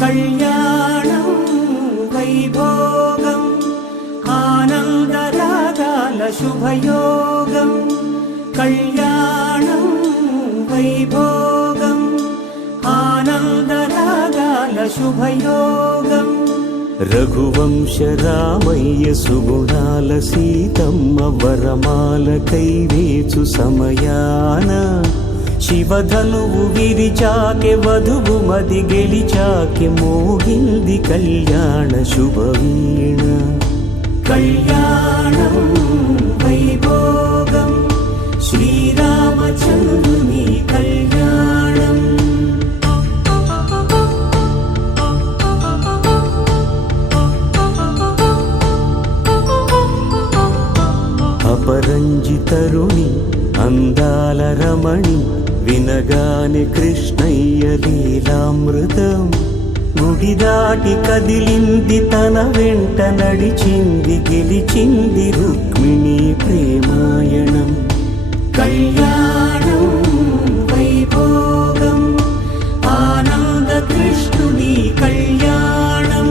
కళ్యాణం వైభోగం ఆనందరాగాల శుభయోగం కళ్యాణం వైభోగం ఆనందరాగాల శుభయోగం రఘువంశ రామయ్య సుగుణాల సీతమ్మ వరమాల కైవేచు సమయాన శివధనువు విరిచాకె వధువు మది గెలిచాకె మోగింది కళ్యాణ శుభవీణ కళ్యాణం వైభోగం శ్రీరామచంద్రుని కళ్యాణం అపరంజి తరుణి అందాల రమణి వినగానే కృష్ణయ్య లీలామృతం గుడి దాటి కదిలింది తన వెంట నడిచింది గెలిచింది రుక్మిణి ప్రేమాయణం కళ్యాణం వైభోగం ఆనంద కృష్ణుని కళ్యాణం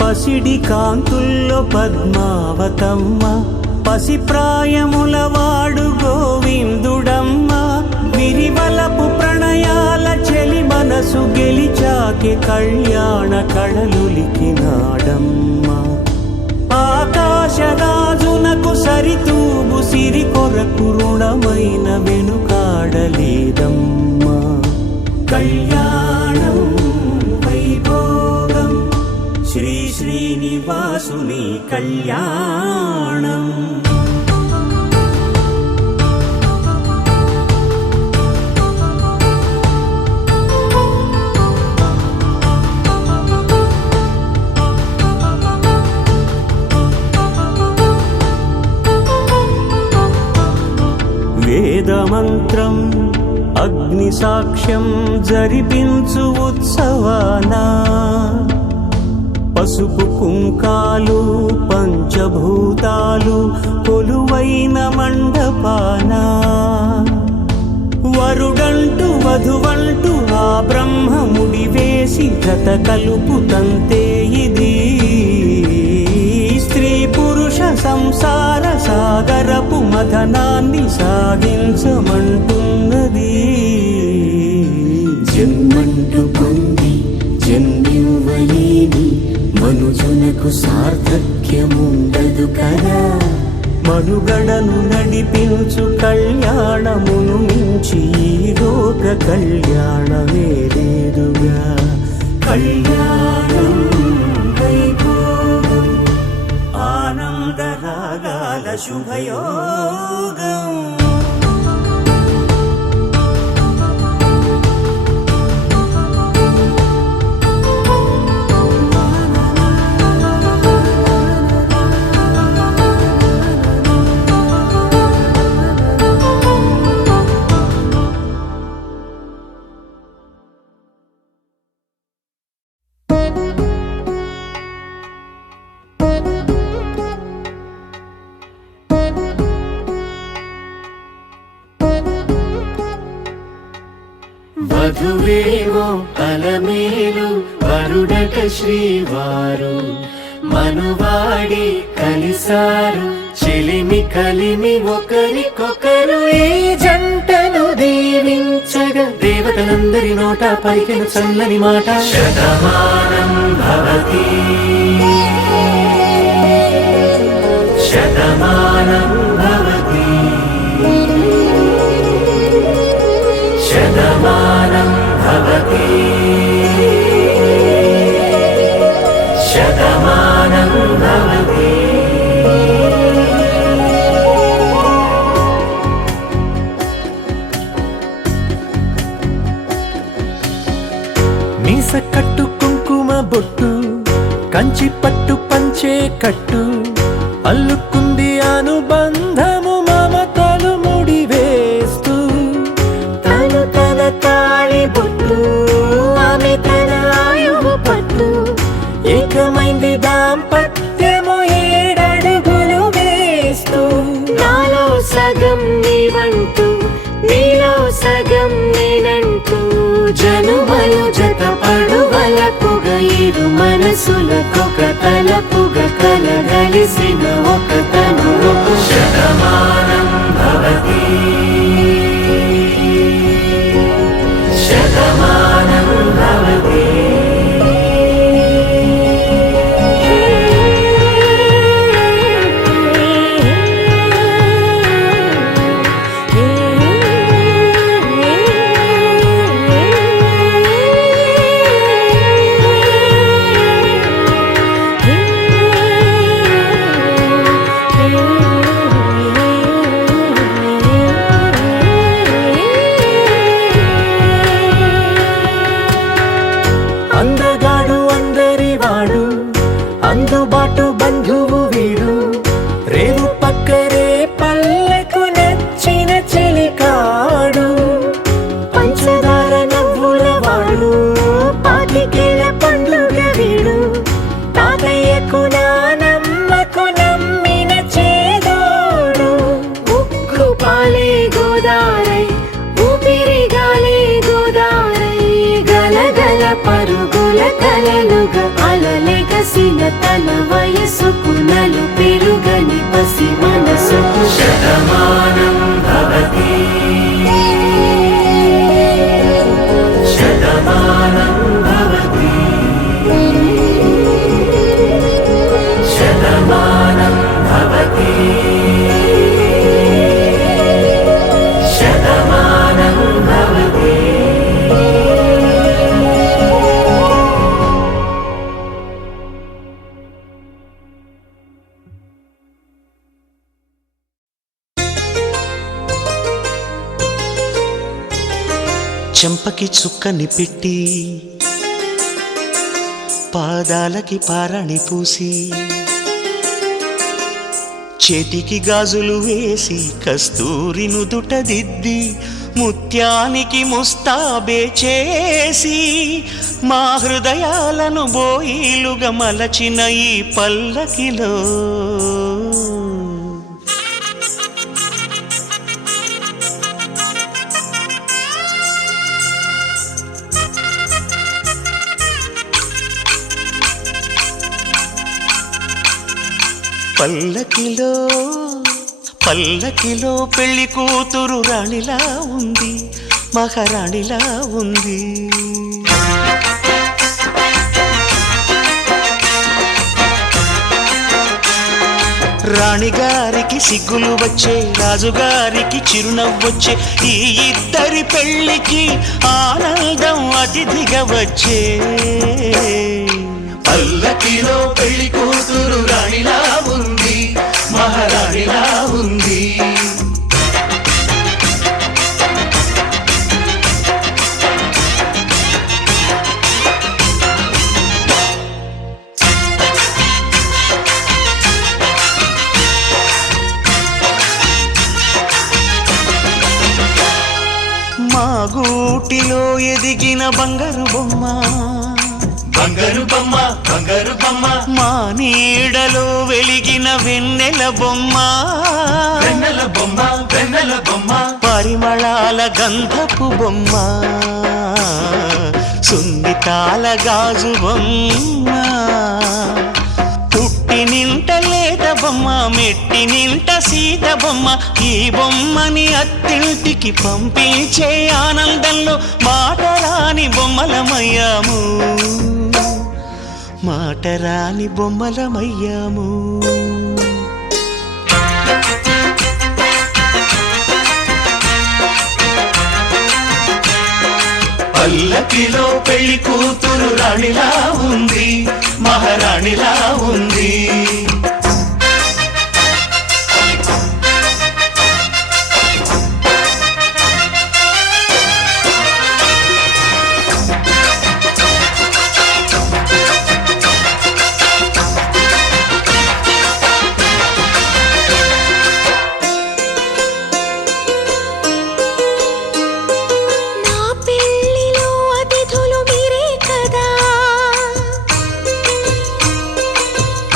పసిడి కాంతుల్లో పద్మావతమ్మ పసిప్రాయముల వాడు గోవిందుడమ్మ విరివలపు ప్రణయాల చెలి మనసు గెలిచాకే కళ్యాణ కళలులికినాడమ్మ ఆకాశరాజునకు సరితూగు సిరి కొరకు రుణమైన వెనుకాడలేదమ్మ కళ్యాణం వైభోగం శ్రీ శ్రీనివాసుని కళ్యాణం వేదమంత్రం అగ్ని సాక్ష్యం జరిపించు ఉత్సవానా పసుపు కుంకాలు పంచభూతాలు కొలువైన మండపాన వరుడంటూ వధువంటూ ఆ బ్రహ్మముడి వేసి జత కలుపుతంతే ఇది స్త్రీ పురుష సంసార సాగరపు మథనాన్ని సాగించమంటున్నది జన్మంటూ పొంది జన్మివ్వలేని మనుజునకు సార్థక్యముండదు కదా మనుగడను నడిపించు కళ్యాణమును మించి ఈ లోక కళ్యాణమే లేదుగా కళ్యాణం వైభోగం ఆనందరాగాల శుభయోగం వధువేవో అలమేలు వరుడట శ్రీవారు మనువాడి కలిసారు చెలిమి కలిమి ఒకరికొకరు ఈ జంటను దీవించగా దేవతలందరి నోట పలికిన చల్లని మాట శతమానం భవతి శతమానం భవతి శతమానం భవతి శతమానం భవతి మీస కట్టు కుంకుమ బొట్టు కంచి పట్టు పంచే కట్టు అల్లుకుంది అనుబంధము మమతలు ముడివేస్తూ తను తన తాళి బొట్టు ఆమె తన ఆయువు పట్టు ఏకమైంది దాంపత్యము 7 అడుగులు వేస్తూ పలువలు జతపడు వలపుగ ఇరు మనసులకొక తలపుగ కలగలిసిన ఒక తనువు శతమానం భవతి శతమానం భవతి అందగాడు అందరివాడు అందుబాటు బంధువు వీడు రేవు పక్కరే పల్లెకు నచ్చిన చెలికాడు పంచదార నవ్వుల వాడు పాతికేల పండుగ వీడు తాతయ్యకు నానమ్మకు నమ్మిన చేదోడు ఉక్కు పాలే గోదారై ఊపిరిగాలే గోదారై గలగల పరుగుల కలలుగా అలలెగసిన తన వయసుకు నలు పెరుగని పసి మనసుకు శతమానం భవతి శతమానం భవతి శతమానం భవతి శతమానం భవతి. చెంపకి చుక్కని పెట్టి పాదాలకి పారాణి పూసి చేతికి గాజులు వేసి కస్తూరి నుదుట దిద్ది ముత్యానికి ముస్తాబే చేసి మా హృదయాలను బోయిలుగా మలచిన ఈ పల్లకిలో పల్లకిలో పల్లకిలో పెళ్లి కూతురు రాణిలా ఉంది మహారాణిలా ఉంది రాణిగారికి సిగ్గులు వచ్చే రాజుగారికి చిరునవ్వొచ్చే ఈ ఇద్దరి పెళ్లికి ఆనందం అతిథిగా వచ్చే పల్లకిలో పెళ్లి కూతురు రాణిలా ఉంది మహారాణిలా ఉంది మా గూటిలో ఎదిగిన బంగారు బొమ్మ బంగారు బొమ్మ బంగారు బొమ్మ మా నీడలో వెలిగిన వెన్నెల బొమ్మ వెన్నెల బొమ్మ వెన్నెల బొమ్మ పరిమళాల గంధపు బొమ్మ సున్నితాల గాజు బొమ్మ పుట్టి నింట లేత బొమ్మ మెట్టి నింట సీత బొమ్మ ఈ బొమ్మని అత్తింటికి పంపించే ఆనందంలో మాటరాని బొమ్మలమయ్యాము మాటరాని బొమ్మలమయ్యాము పల్లకిలో పెళ్లి కూతురు రాణిలా ఉంది మహారాణిలా ఉంది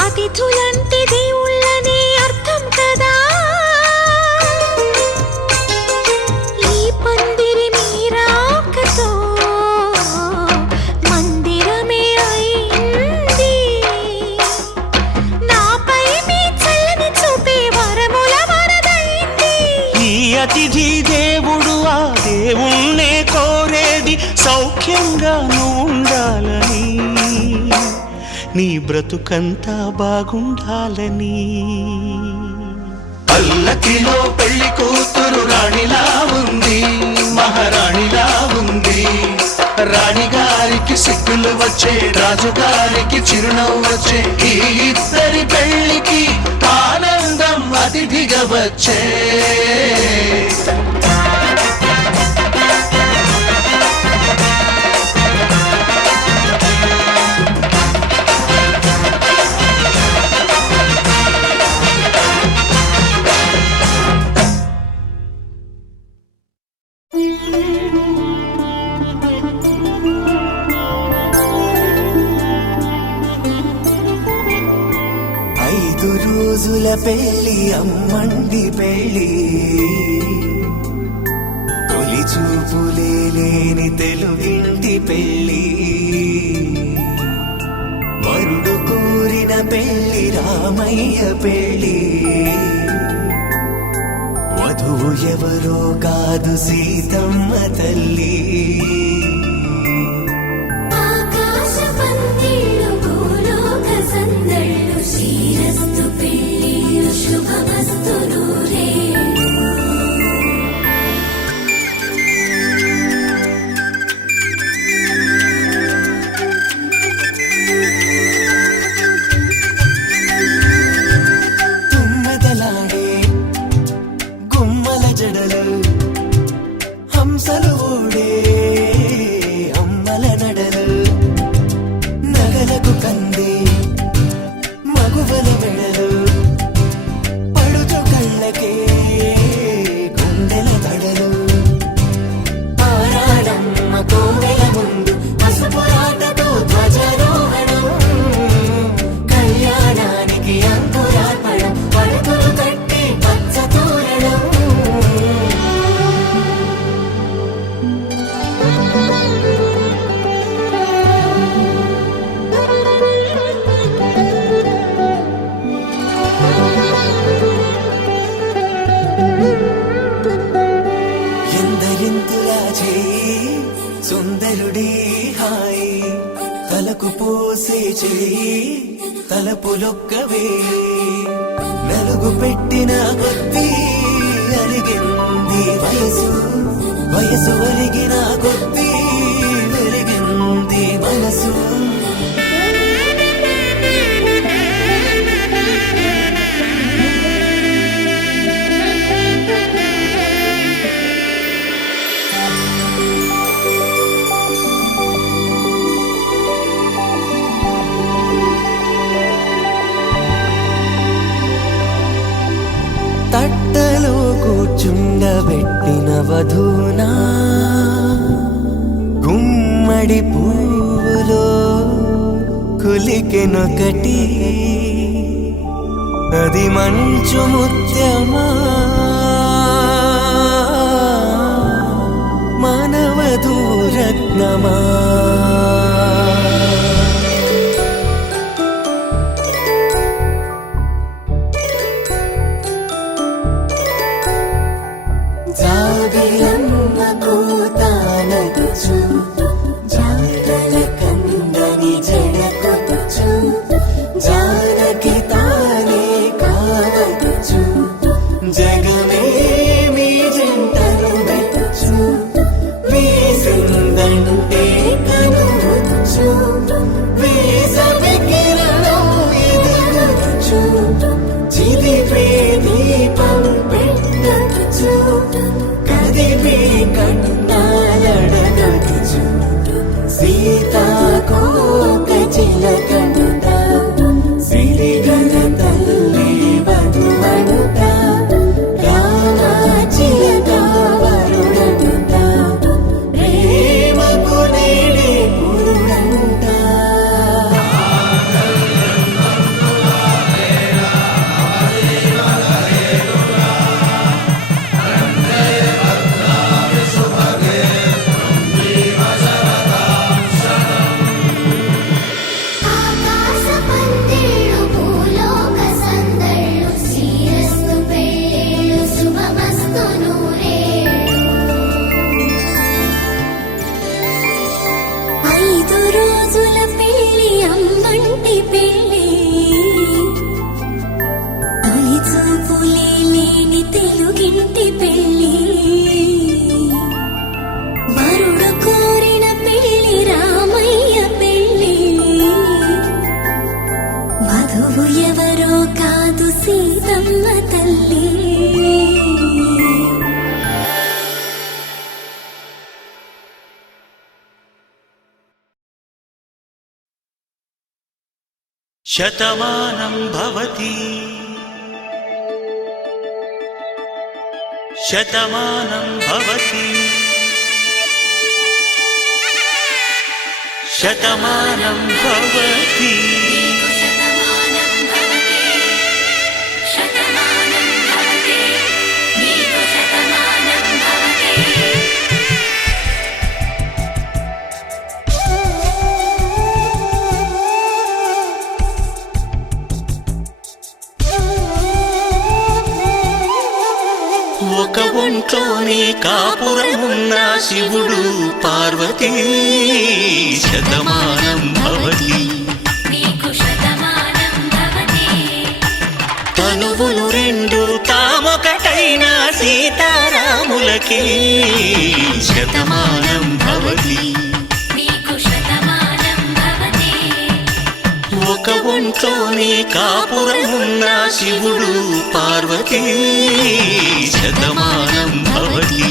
అతిథులంటే అతిథి దేవుడు ఆ దేవుణ్ణే కోరేది సౌఖ్యంగా నువ్వు ఉండాలని, నీ బ్రతుకంతా బాగుండాలని. పల్లకిలో పెళ్లి కూతురు రాణిలా ఉంది, మహారాణిలా ఉంది. రాణిగారికి సిగ్గులు వచ్చే, రాజుగారికి చిరునవ్వు వచ్చే, ఈ ఇద్దరి పెళ్లికి ఆనందం అతిథిగా వచ్చే. రోజుల పెళ్లి అమ్మండి పెళ్లి, తొలి చూపులే లేని తెలుగింటి పెళ్లి. వరుడు కోరిన పెళ్లి రామయ్య పెళ్లి, వధువు ఎవరో కాదు సీతమ్మ తల్లి. తుమ్మెదలాడే గుమ్మల జడలు, హంసలు ఓడే అమ్మల నడలు, నగలకు కంది మగువల మెడలు, పడుచు కళ్ళకే గుండెల తడలు. ఆరాడమ్మ కోవెల ముందు పసుపురాటతో ధ్వజారోహణం, కళ్యాణానికి అంకురార్పణం, పడుకులు కట్టి పచ్చ తోరణం. ఎందరింతులా చేయి సుందరుడి హాయి, తలకు పోసే చేయి తలపులొక్కవే. నలుగు పెట్టిన కొద్దీ అరిగింది వయసు, వయసు ఒరిగిన కొద్దీ వెలిగింది మనసు. తట్టలో కూర్చుండబెట్టిన వధూనా, గుమ్మడి పువ్వులో కులికెనొకటి, అది మంచు ముత్యమా మానవధూ రత్నమా. జాబిలమ్మ కూతానదుచు, జాడల కందని జడకొదుచు, జానకి తానే కావదుచు, జగమే మీ జంటను వెతుచు, వేసిందంటే కనుము తెలుగింటి పెళ్ళి వరుడు కోరిన పెళ్ళి రామయ్య పెళ్ళి వధువు ఎవరో కాదు సీతమ్మ తల్లి శతమానం భవతి శతమానం భవతి శతమానం భవతి ఒక ఒంట్లోనే కాపురమున్న శివుడు పార్వతీ శతమానం భవతి తనువులు రెండు తామొకటైన సీతారాములకి శతమానం భవతి ఒక ఒంట్లోనే కాపురమున్న శివుడు పార్వతీ శతమానం భవతి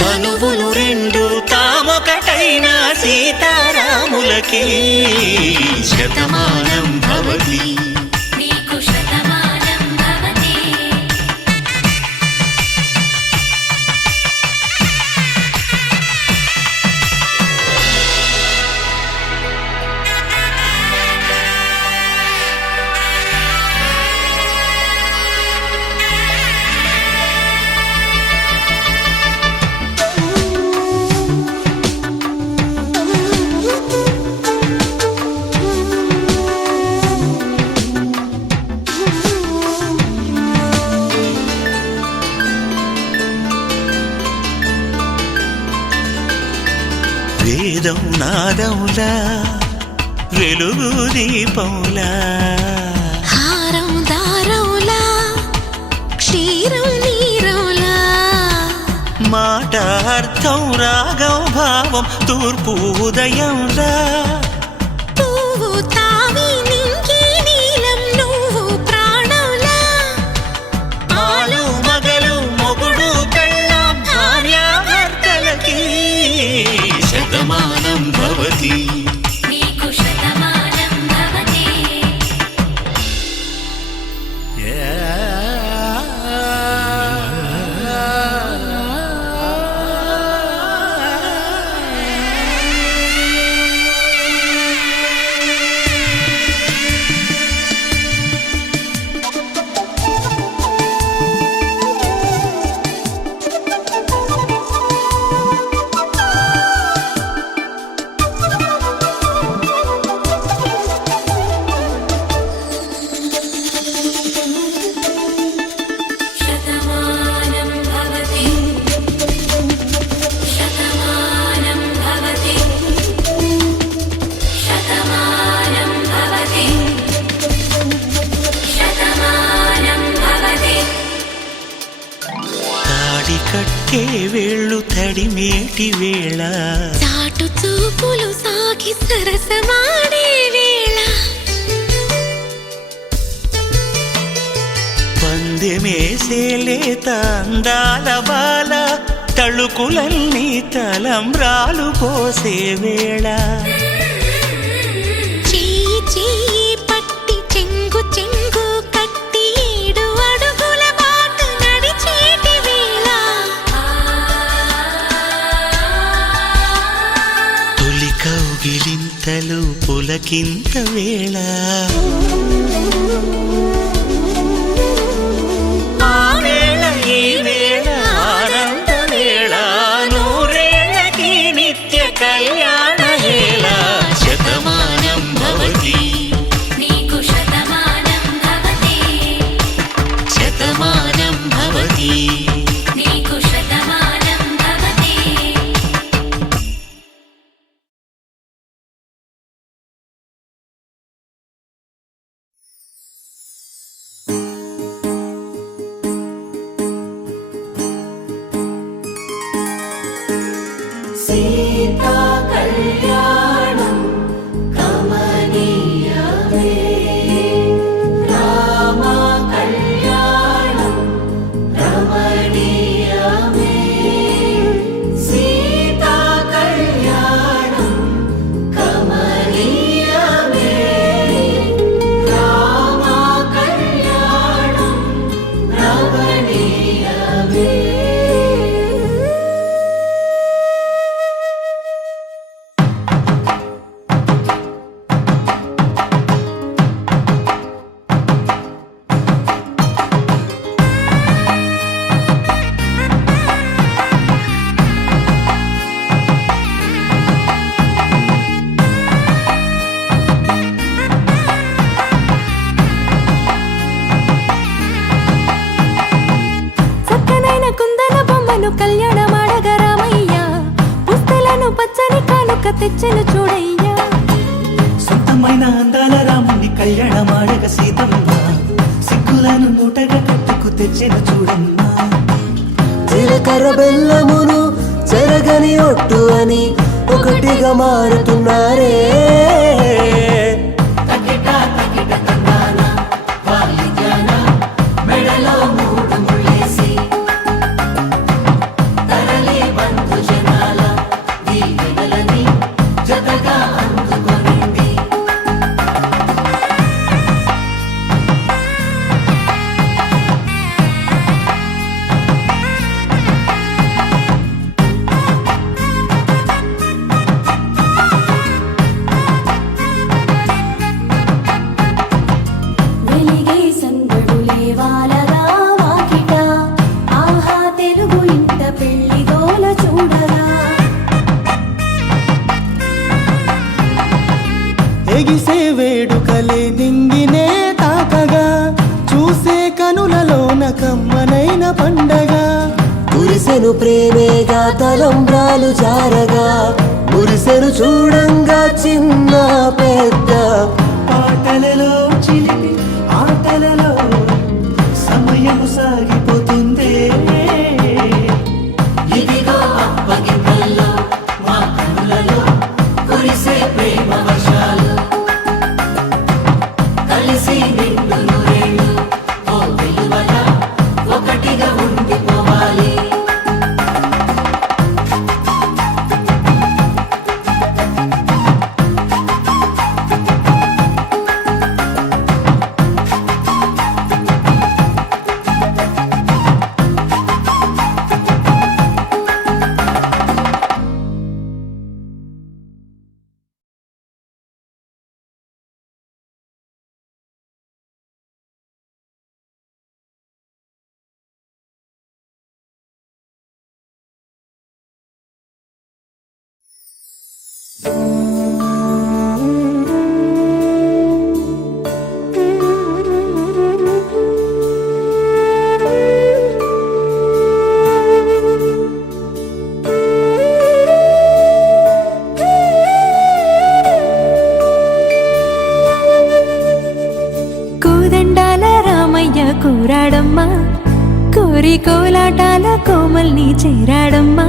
తనువులు రెండు తామొకటైన సీతారాములకి శతమానం భవతి వేదం నాదములా వెలుగు దీపములా హారం దారములా క్షీరం నీరములా మాట అర్థం రాగం భావం తూర్పు ఉదయంలా పువ్వు తావి నింగి నీలం నువ్వు ప్రాణంలా ఆలు మగలు మొగుడు కళ్ళ భార్యాభర్తలకి శతమానం భవతి కట్టే వేళ్ళు తడిమేటి వేళ చాటు చూపులు సాగి సరసమాడే వేళ పందెమేసేలేత అందాల బాల తళుకులన్నీ తలంబ్రాలు పోసే వేళ చెయ్యి చెయ్యి పట్టి చెంగు చెంగు కట్టి 7 అడుగుల బాట నడిచేటి వేళ తొలి కౌగిలింతలు పులకింత వేళ కళ్యాణ హేళ శతమానం భవతి శతమానం భవతి కోదండాల రాముని కళ్యాణమాడగ సీతమ్మ సిగ్గులను మూటగా కట్టుకు తెచ్చెను చూడమ్మా. జీలకర్ర బెల్లమును చెరగని ఒట్టు అని ఒకటిగా మారుతున్నారే. ఎగిసే వేడుకలే నింగినే తాకగా చూసే కనులలోన కమ్మనైన పండగ. కురిసెను ప్రేమేగా తలంబ్రాలు జారగా మురిసెను చూడంగా చిన్న పెద్ద. పాటలలో చిలిపి ఆటలలో సమయము సాగిపోతుందే. ఇదిగో అప్పగింతల్లో మా కనులలో కురిసే ప్రేమ వర్షాలు కలిసి నిండు నూరేళ్ళు ఓ వెలువల ఒకటిగా ఉండిపోవాలి. కోదండాల రామయ్య కూరాడమ్మా కోరి కోలాటాల కోమల్ని చేరాడమ్మా.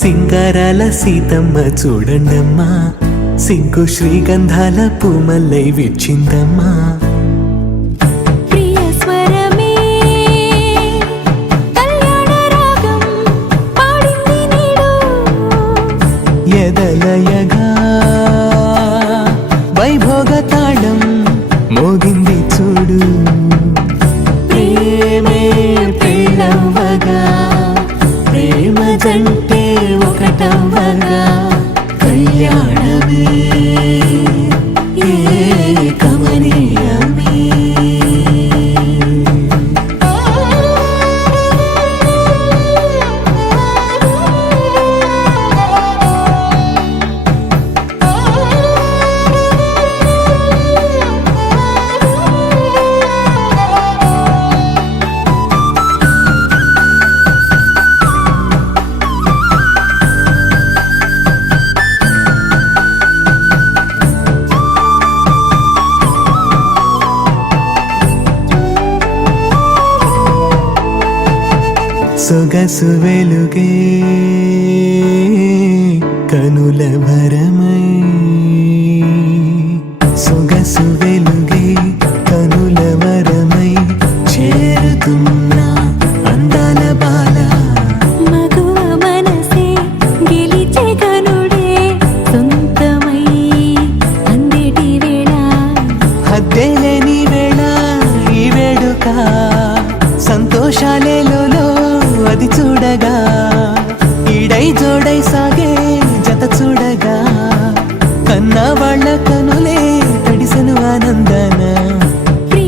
సింగారాల సీతమ్మ చూడండమ్మా సిగ్గు శ్రీగంధాల పూమల్లై విచ్చిందమ్మా. ప్రియ స్వరమే కళ్యాణ రాగం పాడింది నీడు ఎదలయగా వైభోగ తాళం మోగింది చూడు. ప్రేమే ప్రేమవగా ప్రేమ జంటే ఒకటవ్వగా కళ్యాణమే కమనీయమే. సొగసు వెలుగే కనుల భరమై సొగసు వెలుగే కనుల వరమై చేరుతున్నా అందాల బాల. మగువ మనసే గెలిచే కనుడే సొంతమై అందేటి వేళ హద్దేలేని వేళ ఈ వేడుక సంతోషాలేలో అది చూడగా ఈడై జోడై సాగే జత చూడగా కన్నా వాళ్ళ కనులే తడిసెను ఆనందన. ప్రియ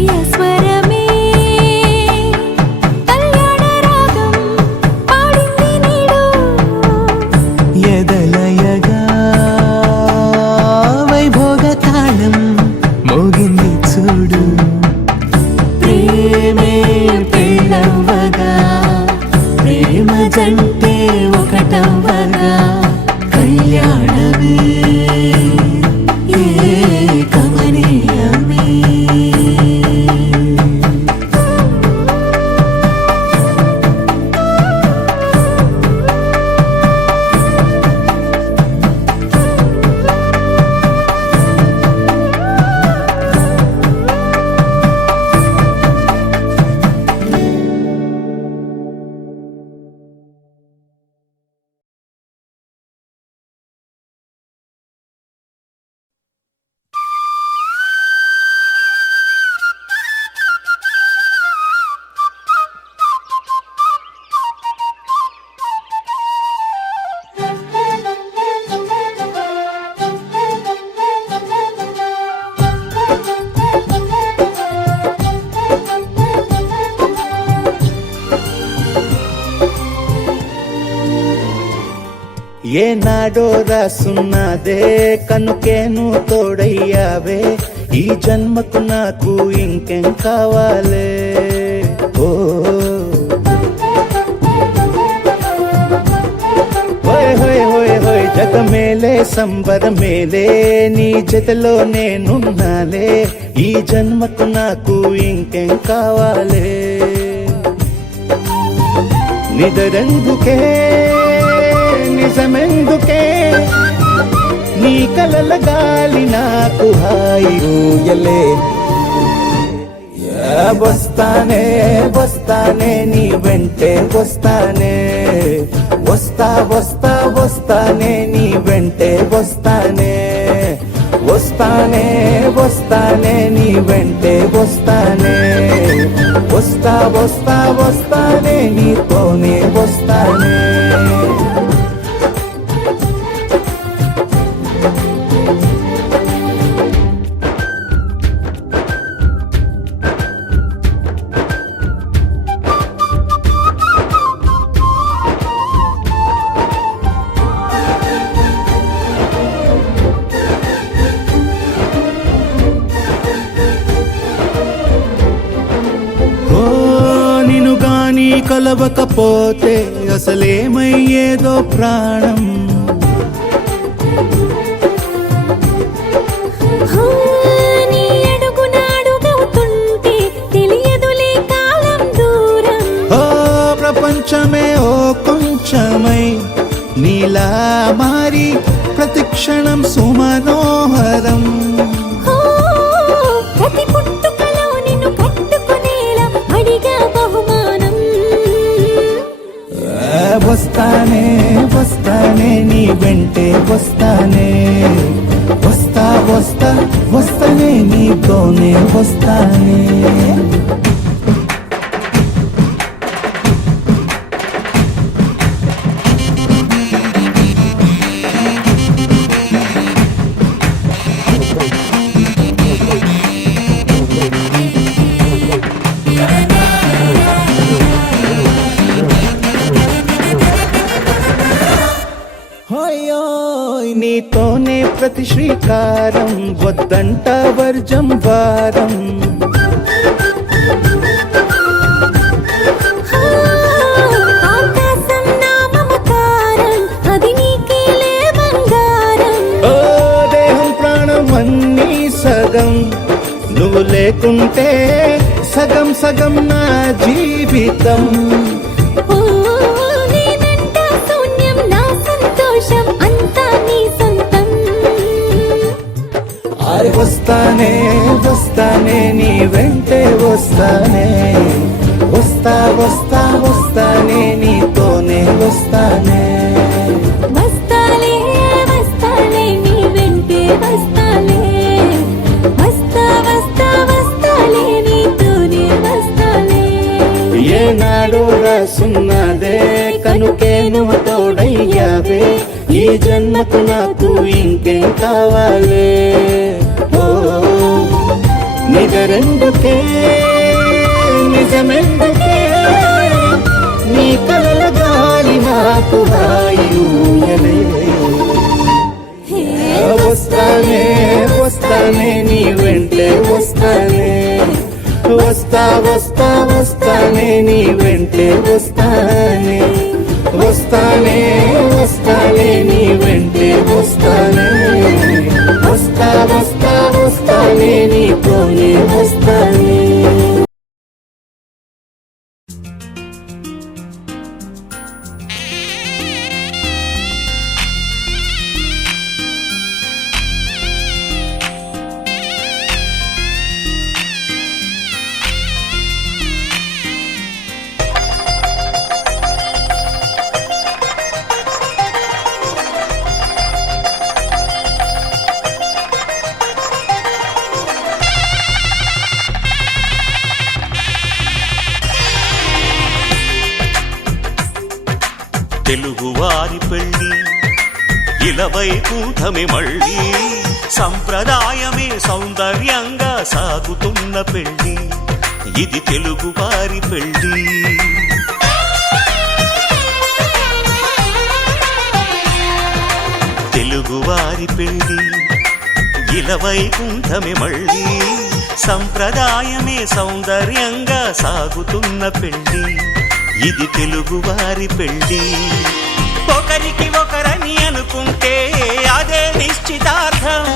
ఏనాడో రాసున్నదే కనుకేను తోడయ్యావే ఈ జన్మకు నాకు ఇంకేం కావాలే ఓ హోయ్ హోయ్ హోయ్ హోయ్ జగమేలే సంబరమేలే నీ జతలో నేనున్నాలే ఈ జన్మకు నాకు ఇంకేం కావాలే నిదరెందుకే నిజమెందుకే నీ కలల గాలి నాకు హాయి ఊయలే వస్తానే వస్తానే నీ వెంటే వస్తానే వస్తా వస్తా వస్తానే నీ వెంటే వస్తానే వస్తానే వస్తానే నీ వెంటే వస్తానే వస్తా వస్తా వస్తానే నీతోనే వస్తానే కలవకపోతే అసలేమయ్యేదో ప్రాణం నీ అడుగునాడుగవుతుంటే తెలియదులే కాలం దూరం ఓ ప్రపంచమే ఓ కొంచెమై నీలా మారి ప్రతిక్షణం సుమనోహరం ప్రతి పుట్టుకలో నిన్ను కట్టుకునేలా అడిగా బహుమానం వస్తానే వస్తానే నీ వెంటే వస్తానే వస్తా వస్తా వస్తానే నీతోనే వస్తానే నీతోనే ప్రతి శ్రీకారం వద్దంట వర్జం వారం ఆకాశం నా మమకారం అది నీకేలే బంగారం ఓ దేహం ప్రాణం అన్నీ సగం నువ్వు లేకుంటే సగం సగం నా జీవితం వస్తానే వస్తానే నీ వెంటే వస్తానే వస్తా వస్తా వస్తానే నీతోనే వస్తానే వస్తాలే వస్తాలే నీ వెంటే వస్తాలే వస్తా వస్తా వస్తాలే నీతోనే వస్తాలే ఏనాడు రాసున్నదే కనుకే నువ్వు తోడయ్యావే ఈ జన్మకు నాకు ఇంకేం కావాలే నిజరెందుకే నిజమెందుకే నీ కలల గాలి నాకు హాయి ఊయలే వస్తానే వస్తానే నీ వెంటే వస్తానే వస్తా వస్తా వస్తానే నీ వెంటే వస్తానే వస్తానే వస్తానే నీ వెంటే వస్తానే వస్తా వస్తా వస్తానే నీతోనే వస్తానే తెలుగువారి పెళ్ళి ఇలవైకుంఠమే మళ్ళీ సంప్రదాయమే సౌందర్యంగా సాగుతున్న పెళ్ళి ఇది తెలుగువారి పెళ్ళి తెలుగువారి పెళ్ళి ఇలవైకుంఠమే మళ్ళీ సంప్రదాయమే సౌందర్యంగా సాగుతున్న పెళ్ళి ఇది తెలుగువారి పెళ్ళి ఒకరికి ఒకరని అనుకుంటే అదే నిశ్చితార్థం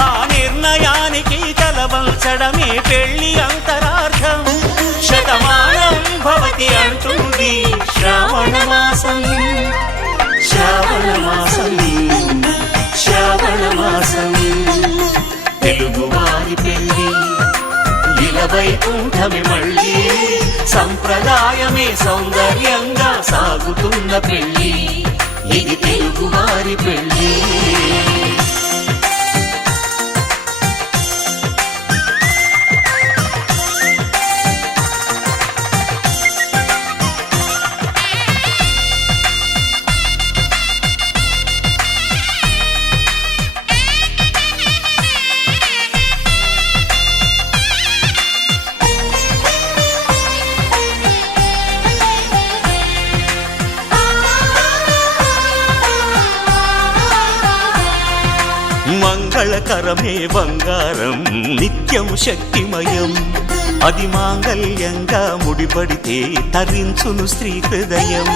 ఆ నిర్ణయానికి తలవంచడమే పెళ్లి అంతరార్థం శతమానం భవతి అంటుంది శ్రావణ మాసం శ్రావణ మాసం శ్రావణ మాసం తెలుగువారి పెళ్ళి ఇలవైకుంఠమే మళ్ళీ సంప్రదాయమే సౌందర్యంగా సాగుతున్న పెళ్ళి ఇది తెలుగువారి పెళ్ళి మంగళకరమే బంగారం నిత్యం శక్తిమయం అది మాంగళ్యంగా ముడిపడితే తరించును స్త్రీ హృదయం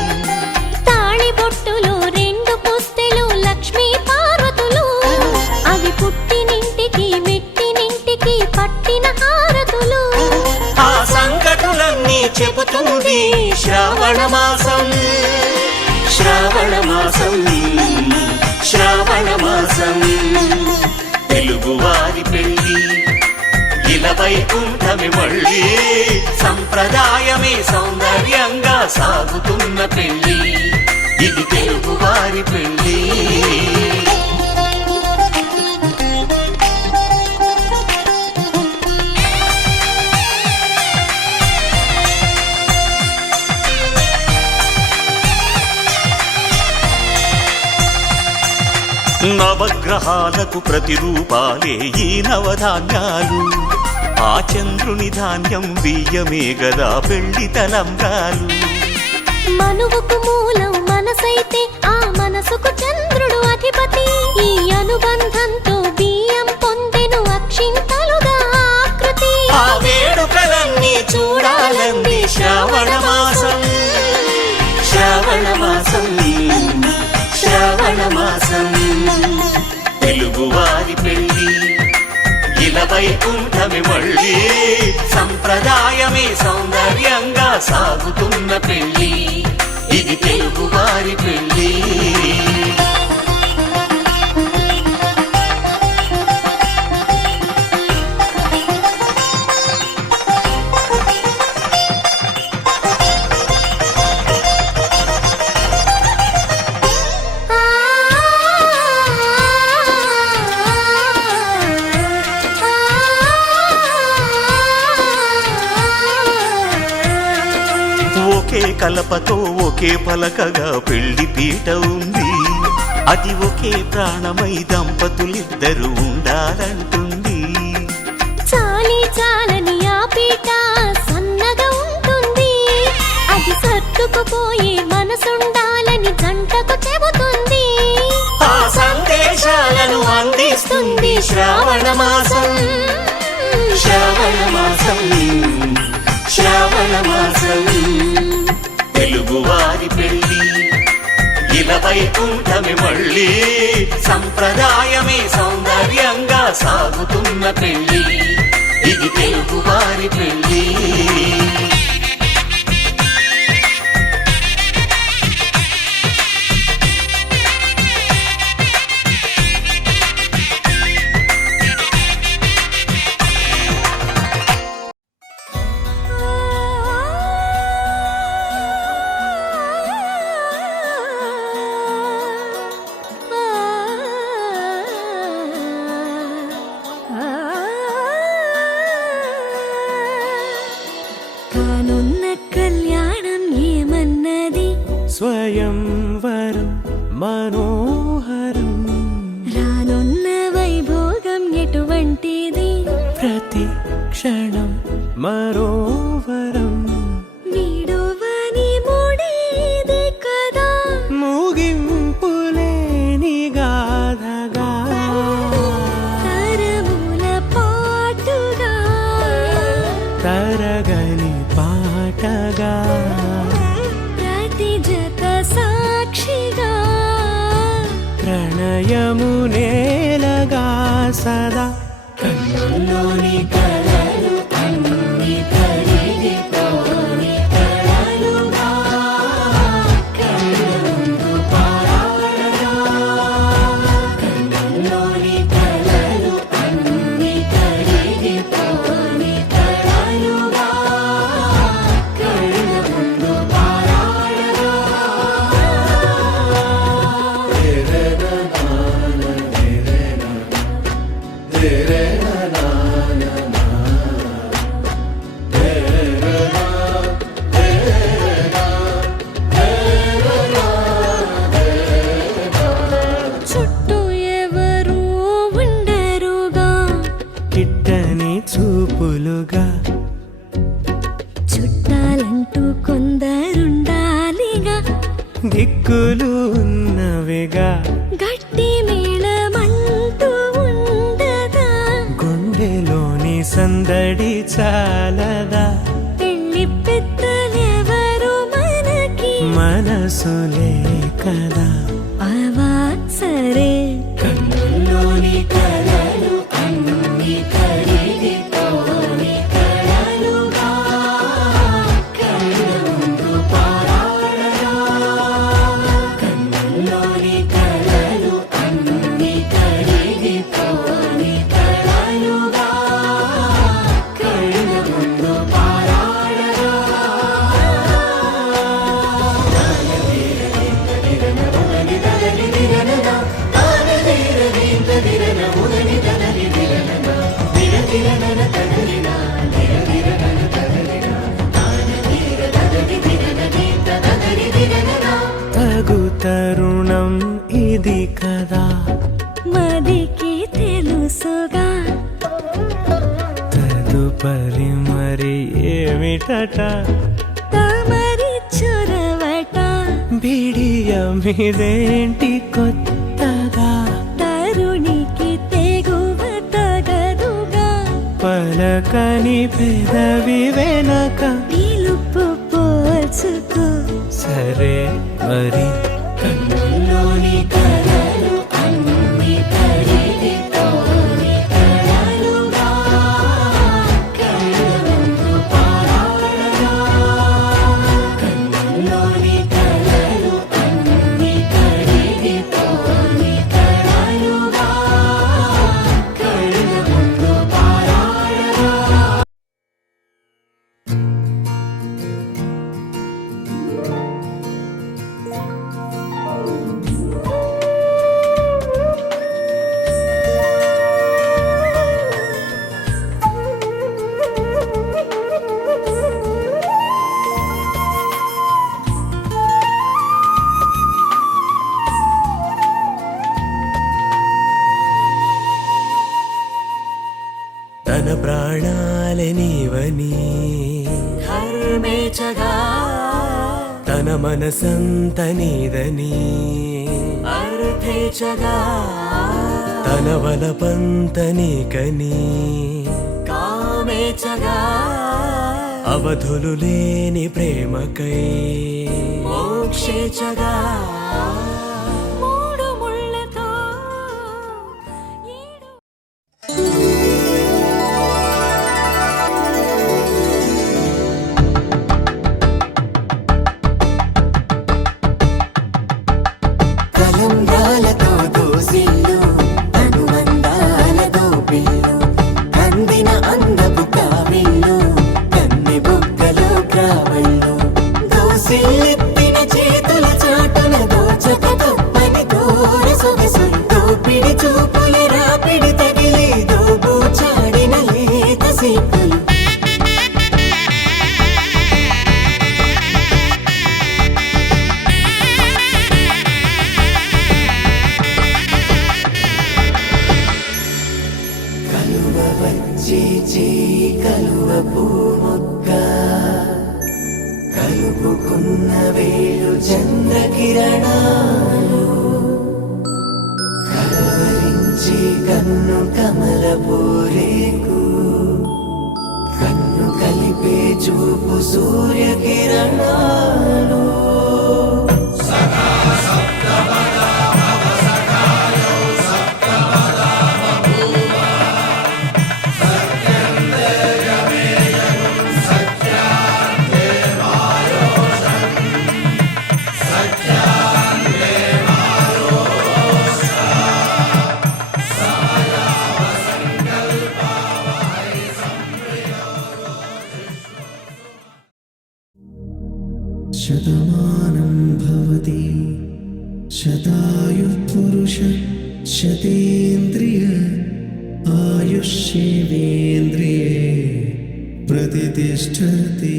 తాళి బొట్టులో రెండు పుస్తెలు లక్ష్మీ పార్వతులు అవి పుట్టినింటికి మెట్టినింటికి పట్టిన హారతులు ఆ సంకటులన్నీ చెబుతుంది శ్రావణ మాసం శ్రావణ మాసం శ్రావణ మాసం తెలుగువారి పెళ్ళి ఇలవైకుంఠమే మళ్ళీ సంప్రదాయమే సౌందర్యంగా సాగుతున్న పెళ్ళి ఇది తెలుగువారి పెళ్ళి నవగ్రహాలకు ప్రతిరూపాలే ఈ నవధాన్యాలు ఆ చంద్రుని ధాన్యం బియ్యమే గదా పెళ్లి తలంబ్రాలు మనువుకు మూలం మనసైతే ఆ మనసుకు చంద్రుడు అధిపతి ఈ అనుబంధంతో బియ్యం పొందెను అక్షింతలుగా ఆకృతి ఆ వేడుకలన్నీ చూడాలంది శ్రావణ మాసం శ్రావణ మాసం శ్రావణ మాసం తెలుగువారి పెళ్ళి ఇలవైకుంఠమే మళ్ళీ సంప్రదాయమే సౌందర్యంగా సాగుతున్న పెళ్ళి ఇది తెలుగువారి పెళ్ళి ఒకే కలపతో ఒకే పలకగా పెళ్లి పీట ఉంది అది ఒకే ప్రాణమై దంపతులిద్దరూ ఉండాలంటుంది చాలి చాలని ఆ పీట సన్నగా ఉంటుంది అది సర్దుకుపోయే మనసుండాలని జంటకు చెబుతుంది ఆ సందేశాలను అందిస్తుంది శ్రావణ మాసం శ్రావణ మాసం శ్రావణ మాసం తెలుగువారి పెళ్ళి ఇలవైకుంఠమే మళ్ళీ సంప్రదాయమే సౌందర్యంగా సాగుతున్న పెళ్ళి ఇది తెలుగువారి పెళ్ళి కానున్న కళ్యాణం ఏమన్నది స్వయంవరం మనోహరం రానున్న వైభోగం ఎటువంటిది ప్రతి క్షణం మరోవరం వీడువని ముడేది కదా ముగింపులేని గాథ తరగని పాటగా ప్రతి జత సాక్షిగా ప్రణయము నేలగా సదా కన్నుల్లోని కలలు అన్ని కరిగిపోని కలలుగా కళ్ళముందు పారాడగా కన్నుల్లోని కలలు అన్ని కరిగిపోని కలలుగా కళ్ళముందు పారాడగా చుట్టూ ఎవరు ఉండరుగా కిట్టని చూపులుగా చుట్టాలంటూ కొందరుండాలిగా దిక్కులు ఉన్నవిగా గట్టి మేళమంటూ ఉండగా గుండెలోని సందడి చాలదా పెళ్లి పెద్దలెవరు మనకి మనసులే కదా అవా సరే కన్నుల్లోని కలలు అన్ని కరిగిపోని కలలుగా కళ్ళముందు పారాడగా కన్నుల్లోని కలలు అన్ని కరిగిపోని కలలుగా కళ్ళముందు పారాడగా తగు తరుణం ఇది కదా మదికి తెలుసుగా తదుపరి మరి ఏమిటట తమరి చొరవట బిడియమిదేంటి కొత్తగా తరుణికి తెగువ తగదుగా పలకని పెదవి వెనక పిలుపు పోల్చుకో సరే మరి కన్నుల్లోని కలలు అన్ని కరిగిపోని కలలుగా కళ్ళముందు పారాడగా కన్నుల్లోని కలలు అన్ని కరిగిపోని కలలుగా కళ్ళముందు పారాడగా తన ప్రాణాలే నీవని ధర్మేచగా తన మనసంత నీదని అర్థేచగా తన వలపంత నీకని కామేచగా అవధులు లేని ప్రేమకై మోక్షేచగా మూడు ముళ్ళతో ఏడు కలంబ్రాలతో దోసిల్లు అనుబంధాలతో పిల్లు అందిన అందపు కావిళ్ళు కన్నె బుగ్గలో గ్రావళ్ళు దోసిల్లెత్తిన చేతుల చాటున దోచక తప్పని దూర సొగసు దోపిడి చూపుల రాపిడి తగిలి దోబూచాడిన లేత సీపులు కలువ వచ్చే చేయి కలువ పూమొక్క కలుపుకున్న వేలు చంద్రకిరణాలు కలవరించే కన్ను కమల పూరేకు కన్ను కలి చూపు సూర్యకిరణాలు శతమానం భవతి శతాయుః పురుష శతేంద్రియ ఆయుష్యేవేంద్రియే ప్రతితిష్ఠతి.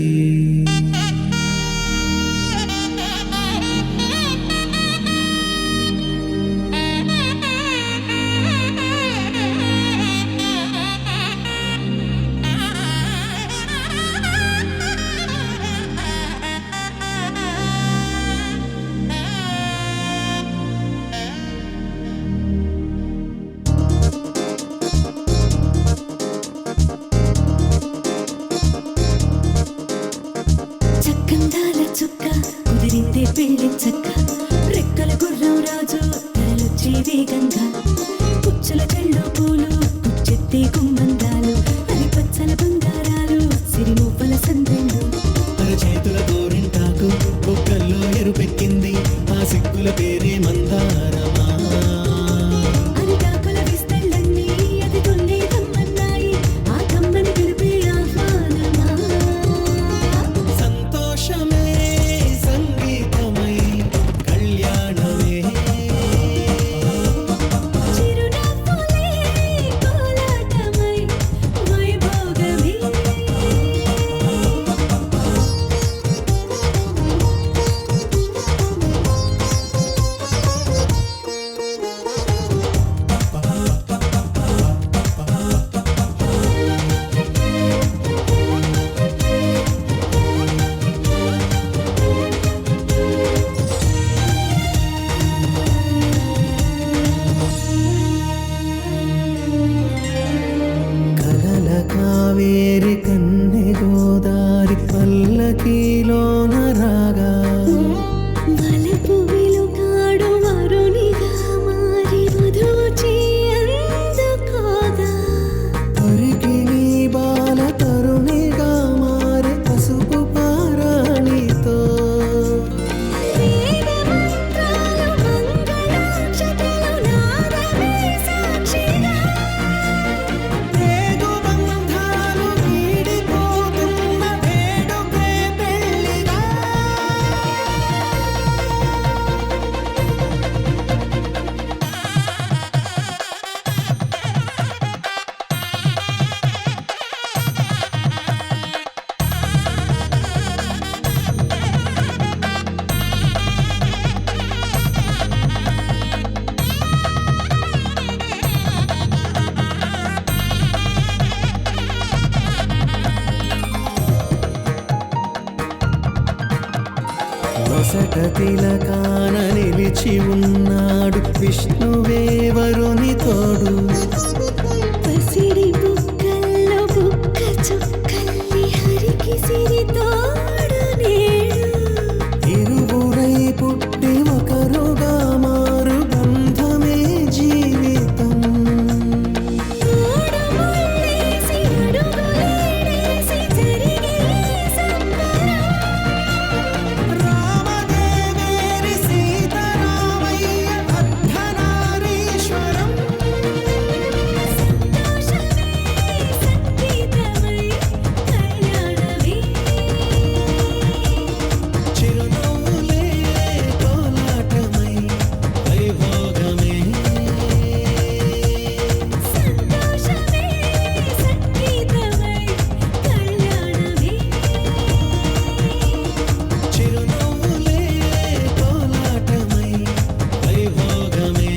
చక్కందాల చుక్క కుదిరిందే పెళ్లి చక్క రెక్కల గుర్రం రాజు తరలొచ్చే వేగంగా పుచ్చల చెళ్ళు పూలు కుచ్చెత్తే గుమ్మందాలు అరి పచ్చల బంగారాలు సిరిమూపల సందెండు చేతుల గోరింటాకు బొక్కల్లో ఎరుపెక్కింది ఆ సిక్కుల పేరే మందారమా. అరిటాకుల విస్తళ్ళన్నీ అది తొల్లి కమ్మన్నాయి ఆ కమ్మని పిలిపే ఆహ్వానమా. సంతోషమే సంగీతమై కళ్యాణమే చిరునవ్వులే కోలాటమై వైభోగమే. కలల కావేరి కన్నె గోదారి పల్లకీలోన రాగా వలపు వెలుగాడు వరునిగా మారి వధూచి అందుకోగా పరికి నీ బాల తరుణిగా మారే పసుపు పారాణితో వేద మంత్రాలు మంగళాక్షతలు నాదమే సాక్షిగా రేగు బంధాలు వీడిపోతున్న వేడుకే పెళ్లిగా. నొసట తిలకాన నిలిచి ఉన్నాడు విష్ణువే వరుని తోడు. పసిడి బుక్కల్లో బుక్క చుక్కల్లి హరికి సిరి తోడు నేడు ఇరువురై పుట్టి ఒకరుగా మారు బంధమే జీవితం. మూడు ముళ్ళేసి అడుగులేసి జరిగే సంబరం. రామదేవేరి సీతారామయ్య అర్ధనారీశ్వరం. సంతోషమే సంగీతమై కళ్యాణమే. చిరునవ్వులే కోలాటమై వైభోగమే. సంతోషమే సంగీతమై కళ్యాణమే. చిరునవ్వులే కోలాటమై వైభోగమే.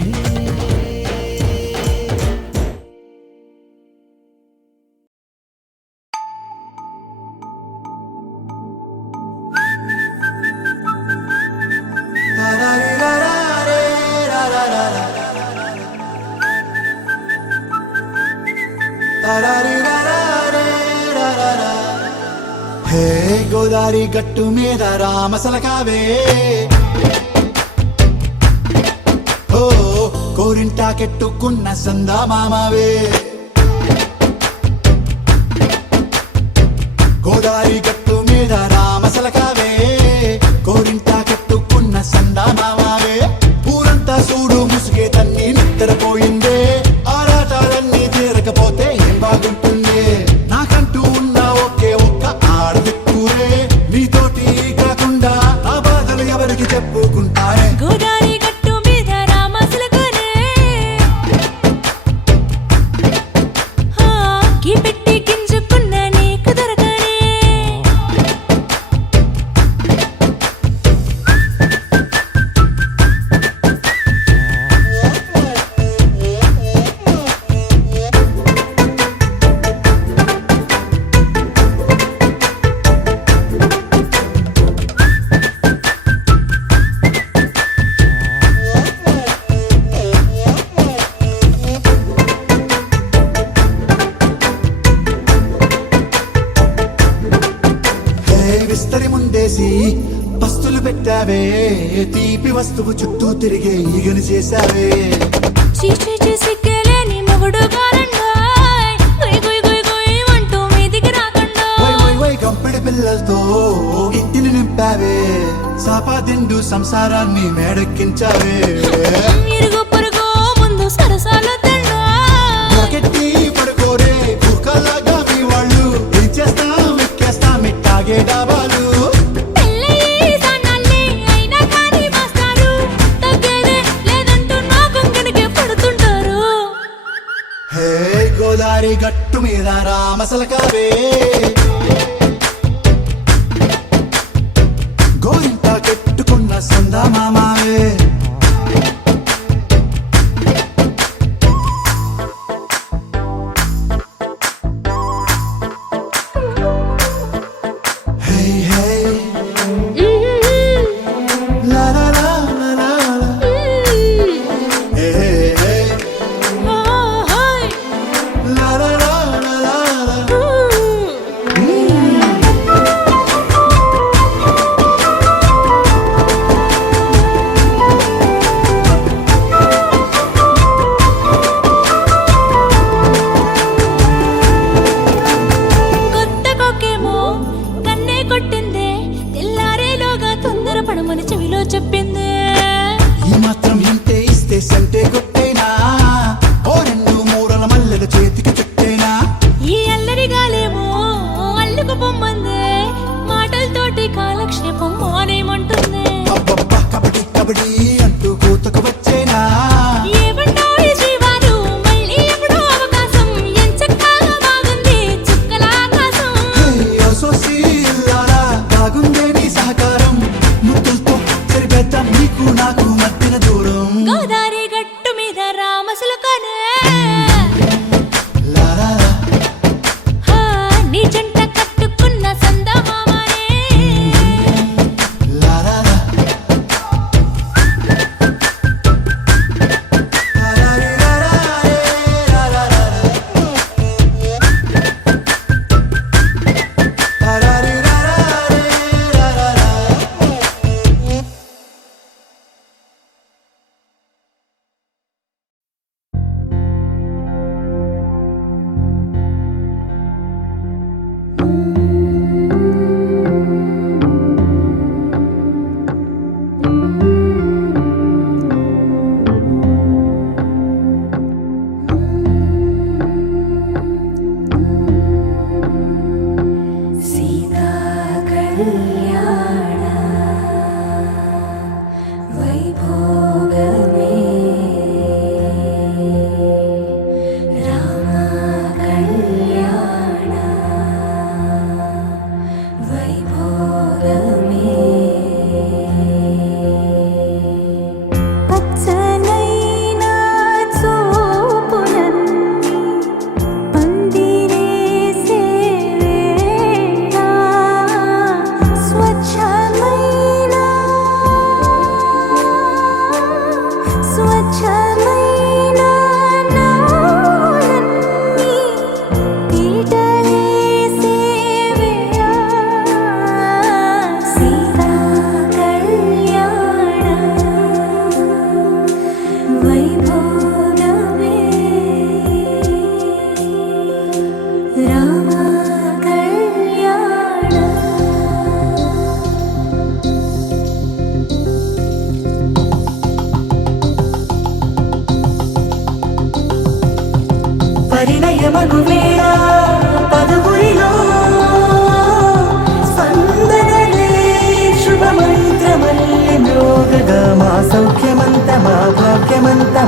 హే హే గోదారి గట్టు మీద రామసలకావే ఓ కోరింటాకెట్టుకున్న సందా మామావే గోదారి గట్టు మీద రామసలకావే కోరింటాకెట్టుకున్న సందా మామావే ఊరంతా చూడు ముసుగే తన్ని నిద్రపోయిందే ఆరాటాలన్నీ తీరకపోతే ఏం బాగుంటుంది నాకంటూ ఉన్న ఒకే ఒక్క ఆడదిక్కురే నీతోటి కాకుండా ఆ బాధలు ఎవరికి చెప్పుకుంటారే గోదారి గట్టు మీద రామసలకానే కీ పెట్టి గింజుకున్న నీకు దొరకనే విస్తరి ముందేసి పస్తులు పెట్టావే తీపి వస్తువు చుట్టూ తిరిగే ఈగను చేశావే చీచీ చేసి కేలేని మొగుడు గారండాయ్ గుయ్ గుయ్ గుయ్ గుయ్ అంటూ మీదికి రాకుండా వై వై వై గంపెడి పిల్లలతో ఇంటిని నింపావే సాపాదిండు సంసారాన్ని మేడెక్కించావే ఇరుగు పొరుగు ముందు సరసాలు తిన్నా పొరకెట్టి పడుకోరే కుక్కలాగా మీ వాళ్ళు ఏం చేస్తాం ఎక్కేస్తాం ఇట్టాగే డాబాలు పెళ్ళయి సన్నాల్ని అయినా కానీ మాస్తారు తగ్గేదే లేదంటూ నా కొంగడికే పడుతుంటారు హే గోదారి గట్టు మీద రామసలకావే గోరింట కెట్టుకున్న సందా మామావే హే హే లా లా లా లా లా లా. హే హే హే లా లా లా లా లా లా. కొత్త కొక్కేమో కన్నే కొట్టిందే తెల్లారేలోగా తొందర పడమని చెవిలో చెప్పిందే ఈ మాత్రం ఇంతే ఇస్తే సంటే కొట్టేనా ఓ రెండు మూరల మల్లెల చేతికి చుట్టేనా ఈ అల్లరిగాలేమో అల్లుకు పొమ్మందే మాటలతోటి కాలక్షేపం మానేమంటుందే అబ్బబ్బా కబడ్డీ కబడ్డీ అంటూ కూతకు వచ్చేనా ఏమంటాయి జీవాలు మళ్ళీ ఎప్పుడో అవకాశం ఎంచక్కా బాగుంది చుక్కల ఆకాశం హే సోసి ఇల్లారా బాగుందే నీ సహకారం ముద్దులతో సరిపెద్దాం నీకు నాకు మధ్యన దూరం గోదారి గట్టు మీద రామసలకానే లా లా లా. నీ జంట కట్టుకున్న సందమామనే లా లా లా.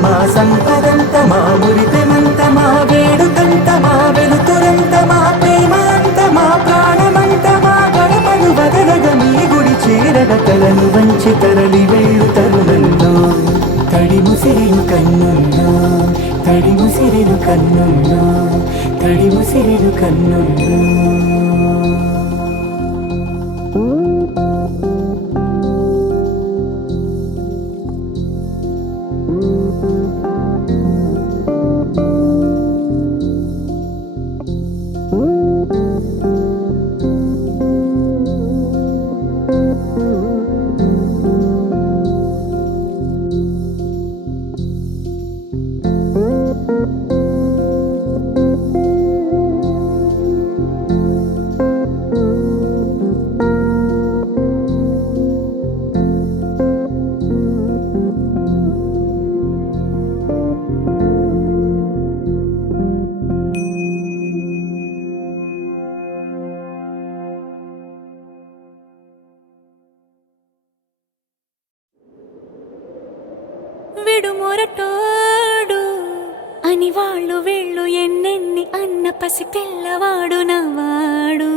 మా సంపదంత మా మురిపెమంత మా వేడుకంత మా వెలుతురంత మా ప్రేమ అంత మా ప్రాణమంత మా గడపను వదలగ మీ గుడి చేరగ తలను వంచి తరలి వెళ్ళు తరుణంలో తడి ముసిరిలు కన్నున్నా తడి ముసిరిలు కన్నున్నా తడి ముసిరిలు కన్నున్నా విడుమొరటోడు అని వాళ్ళు వీళ్ళు ఎన్నెన్ని అన్న పసి పిల్లవాడు నవ్వాడు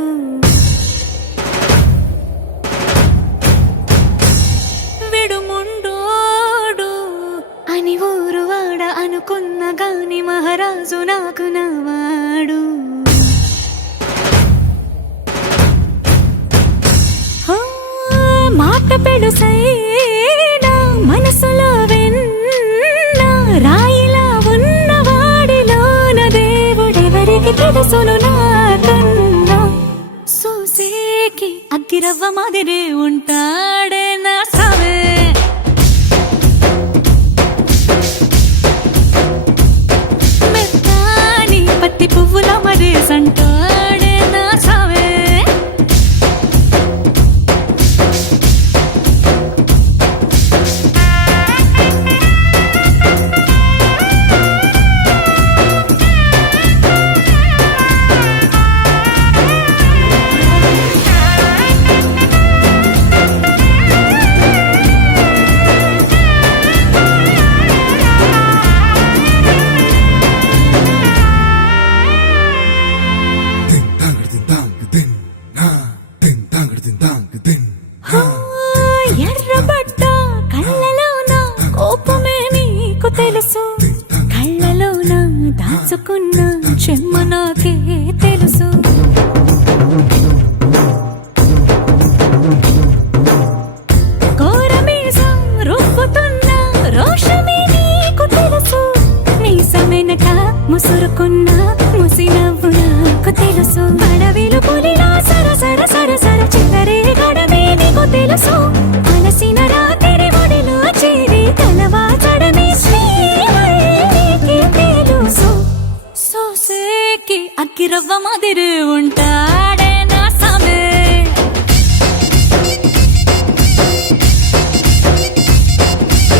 విడుముండోడు అని ఊరు వాడ అనుకున్న గాని మహారాజు నాకు నవ్వాడు మాట పెడుసైనా మనసులో రాయిలా ఉన్నవాడిలోన దేవుడెవరికి తెలుసును నాకన్నా చూసేకి అగ్గిరవ్వ మాదిరి ఉంటాడే నా సావే మెత్తాని పత్తి పువ్వుల మరి సంటాడే నా సావే ఎర్రబడ్డ కళ్ళలోన కోపమే నీకు తెలుసు కళ్ళలోన దాచుకున్న చెమ్మ నాకే తెలుసు కోరమీసం రుబ్బుతున్న రోషమే నీకు తెలుసు మీసమెనక ముసురుకున్న ముసినవ్వు నాకు తెలుసు అడవిలు పులిలా సరసర సరసర చిల్లరే గడమే నీకు తెలుసు అలసిన రాత్రి ఒడిలో చేరి తలవాచడమే శ్రీవల్లికి తెలుసు సోసేకి అగ్గిరవ్వ మాదిరి ఉంటాడే నా సామే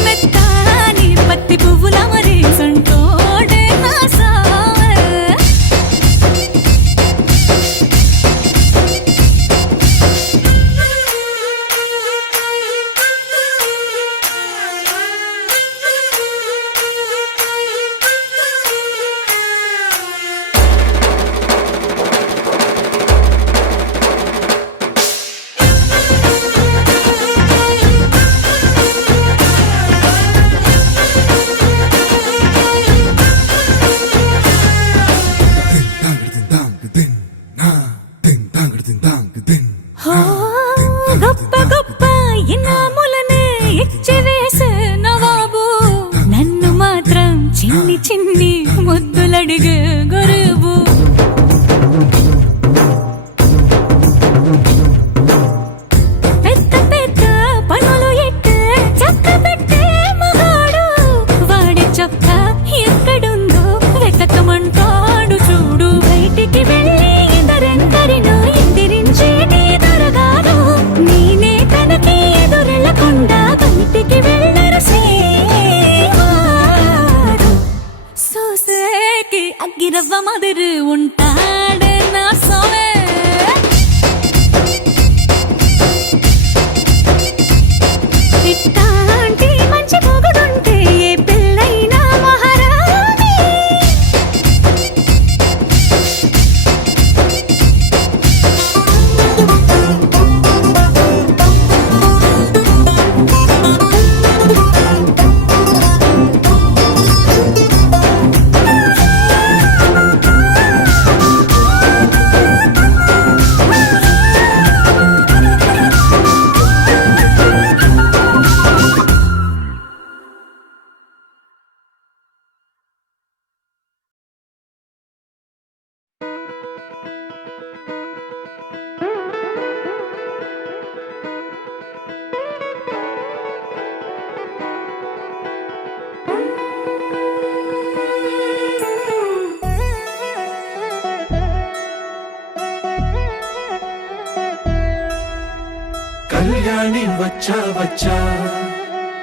మెత్తాని పత్తి పువ్వుల మరి సంటోడే నా సామే కళ్యాణి వచ్చా వచ్చా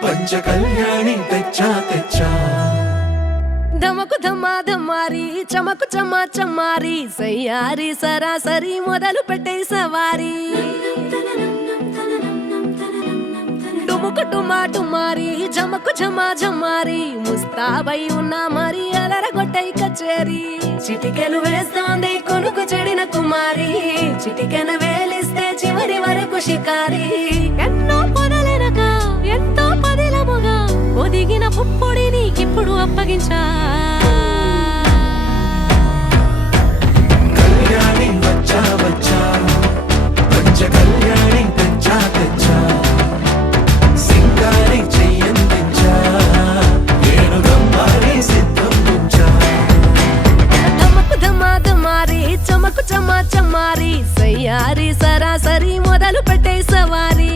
పంచ కళ్యాణి తెచ్చా తెచ్చా ధమకు ధమ్మా ధమ్మారి చమకు చమ్మా చమ్మారి సయ్యారి సరాసరి మొదలు పెట్టే సవారి డుముకు డుమా డుమారి జమకు జమా జమ్మారి ముస్తాబై ఉన్నా మరి అలరగొట్టై కచేరి చిటికెను వేస్తోంది కొనుకు చెడిన కుమారి చిటికెను వేలిస్తే చివరి వరకు షికారి ఎన్నో పొదలెనక ఎంతో పదిలముగా ఒదిగిన పుప్పొడి నీకిప్పుడు అప్పగించా కళ్యాణి వచ్చా వచ్చా పంచ కళ్యాణి తెచ్చా తెచ్చా సింగారి చెయ్యందించా ఏడుగమ్మారి సిద్ధం ఉంచా ధమకు ధమ్మా ధమ్మారి చమకు చమ్మా చమ్మారి సయ్యారి సరాసరి మొదలు పెట్టే సవారి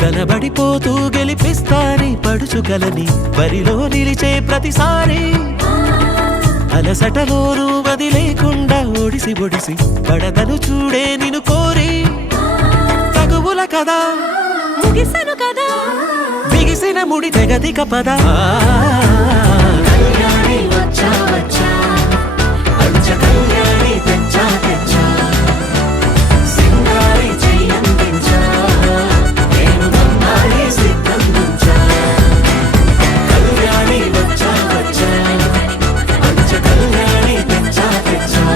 కనబడిపోతూ గెలిపిస్తాని పడుచుగలని బరిలో నిలిచే ప్రతిసారి అలసటలోనూ వదిలేకుండా ఒడిసి ఒడిసి పడదను చూడే నిన్ను కోరి తగువుల కదా ముగిసను కదా బిగిసిన ముడి తెగదిక పద కళ్యాణి వచ్చా వచ్చా పంచ కళ్యాణి తెచ్చా తెచ్చా సింగారి చెయ్యందించా ఏడుగమ్మారి సిద్ధం ఉంచా కళ్యాణి వచ్చా వచ్చా పంచ కళ్యాణి తెచ్చా తెచ్చా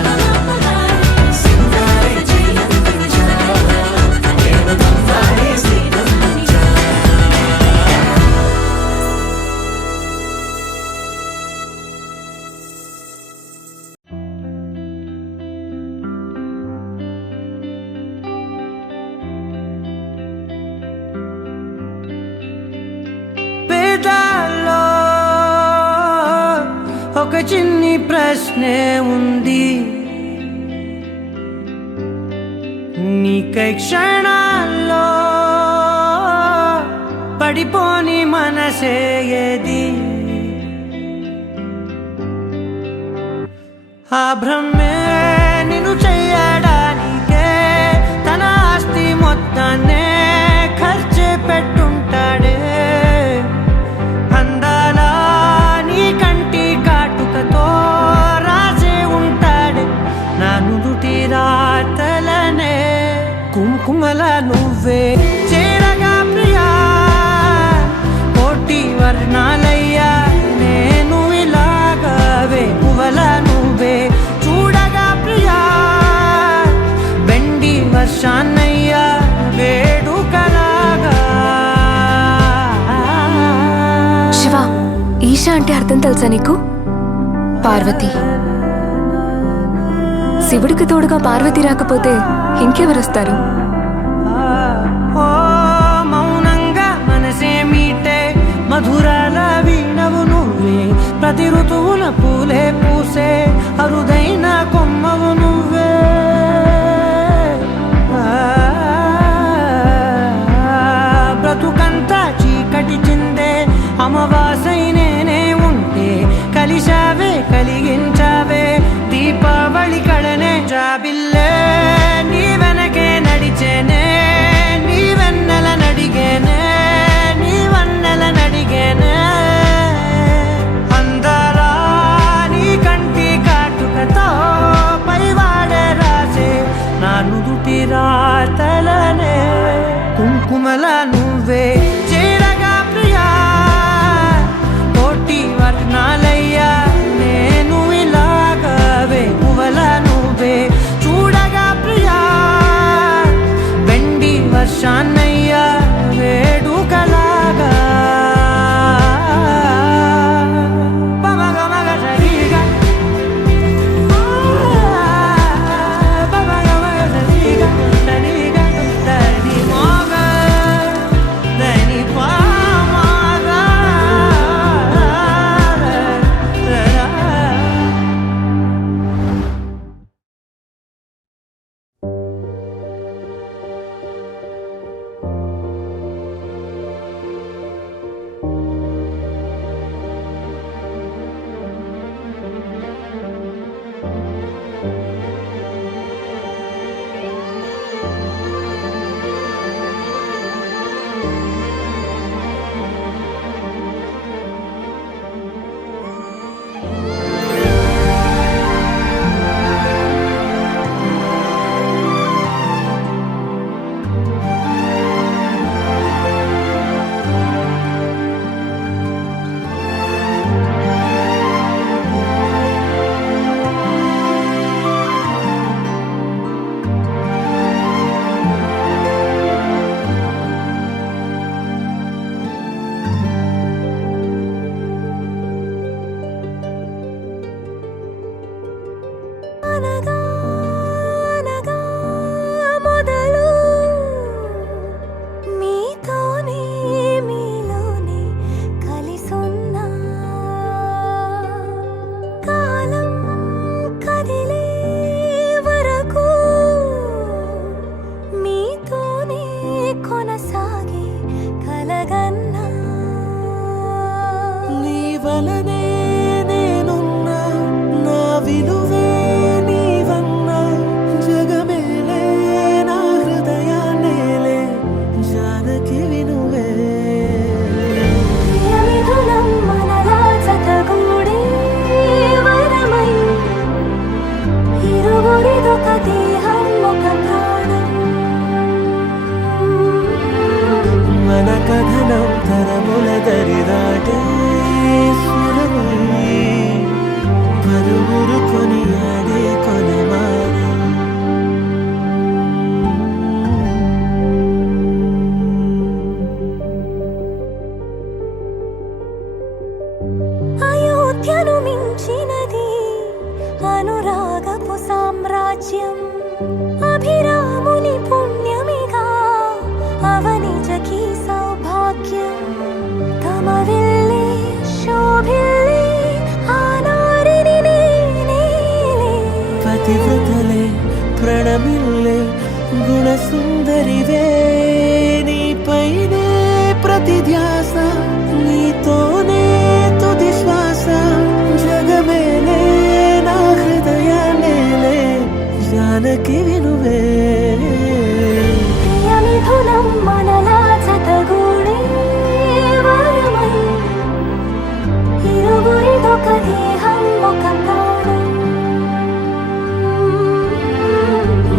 సింగారి చెయ్యందించా ఏడుగమ్మారి సిద్ధం ఉంచా పేదాల్లో ఒక చిన్ని ప్రశ్నే ఉంది నీకై క్షణాల్లో పడిపోని మనసే ఏది ఆ భ్రమే నిన్ను చెయ్యడానికే తన ఆస్తి మొత్తాన్నే ఖర్చు పెట్టుంటాడే అందాలా నీ కంటి కాటుకతో రాసే ఉంటాడే నా నుదుటి రాతలనే కుంకుమల నువ్వే చేరగా ప్రియా కోటి వర్ణాలయ్యా నేను ఇలాగవే పువ్వల నువ్వే చూడగా ప్రియా బెండి వర్షాన్నయ్యా వేడుకలాగా శివ ఈశా అంటే అర్థం తెలుసా నీకు? పార్వతి. శివుడికి తోడుగా పార్వతి రాకపోతే ఇంకెవరొస్తారు? ఓ మౌనంగా మనసే మీటే మధురాల వీణవు నువ్వే ప్రతి ఋతువుల పూలే పూసే అరుదైన కొమ్మవు నువ్వే బ్రతుకంతా చీకటి చిందే అమవాసై నేనే ఉంటే కలిశావే కలిగించావే దీపావళి కళనే జాబిల్లే నీ వెనకే నడిచేనే నీ వెన్నెల నడిగేనే నీ వన్నెల నడిగేనే అందరా నీ కంటి కాటుకతో పైవాడే రాసే నా అనగా అనగా మొదలు మీతోనే మీలోనే కలిసున్నా కాలం కదిలే వరకు మీతోనే కొనసాగే కలగన్నా నీ వలనే నేనున్నా నా విలువే నీవన్నా జగమేలే నా హృదయాన్నేలే జానకి వినువే ప్రియమిథునం మనలా జతగూడే వరమై ఇరువురిదొక దేహం ఒక ప్రాణం మన కథనం తరముల దరిదాటే స్వరమై పలువురు కొనియాడే కొలమానం అయోధ్యను మించినది అనురాగపు సామ్రాజ్యం అభిరాముని పుణ్యమిగా అవనిజకి సౌభాగ్యం తమ వెళ్ళే శోభిల్లే ఆనారిని నేనేలే పతివ్రతలే ప్రణమిల్లే గుణసుందరివే నీపైనే ప్రతి ధ్యాస నీతోనే తుది శ్వాస జగమేలే నా హృదయాన్నేలే జానకి వినువే ప్రియమిథునం మనలా జతగూడే వరమై ఇరువురిదొక దేహం ఒక ప్రాణం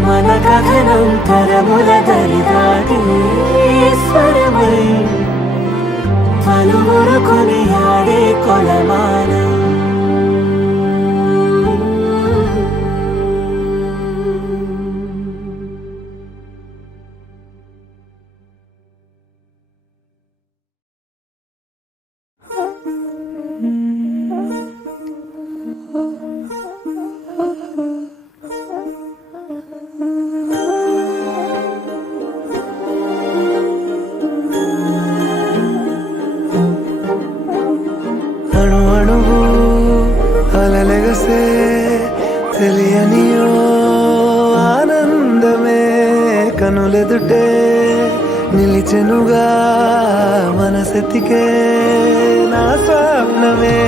మన కథనం తరముల దరిదాటే స్వరమై పలువురు కొనియాడే కొలమానం అణు అణువు అలలెగసే తెలియనియో ఆనందమే కనులెదుటే నిలిచెనుగా మనసెతికే నా స్వప్నమే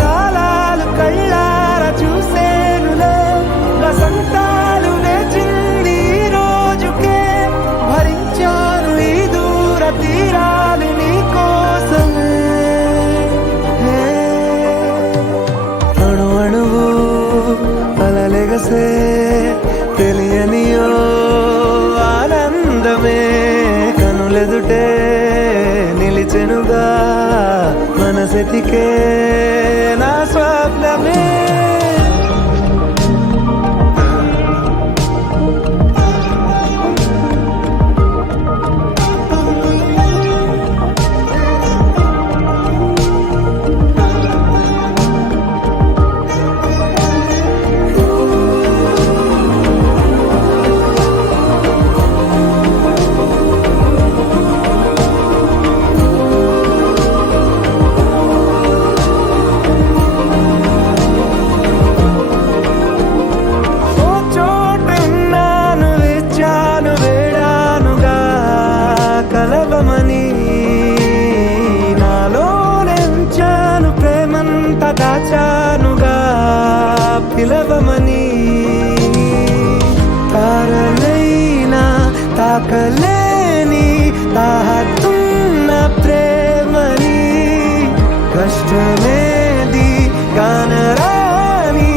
కాలాలు కళ్ళార చూసేనులే వసంతాలు వేచింది ఈ రోజుకే భరించాను ఈ దూర తీరాలు నీ కోసమే అణు అణువు అలలెగసే తెలియనియో ఆనందమే కనులెదుటే నిలిచెనుగా మనసెతికే నా స్వప్నమే ఓ చోటున్నాను వెచ్చాను వేడానుగా కలవమని నాలో నెంచాను ప్రేమంత దాచానుగా పిలవమని తారలైనా తాకలేని తాహతున్న ప్రేమని కష్టమేది కానరాని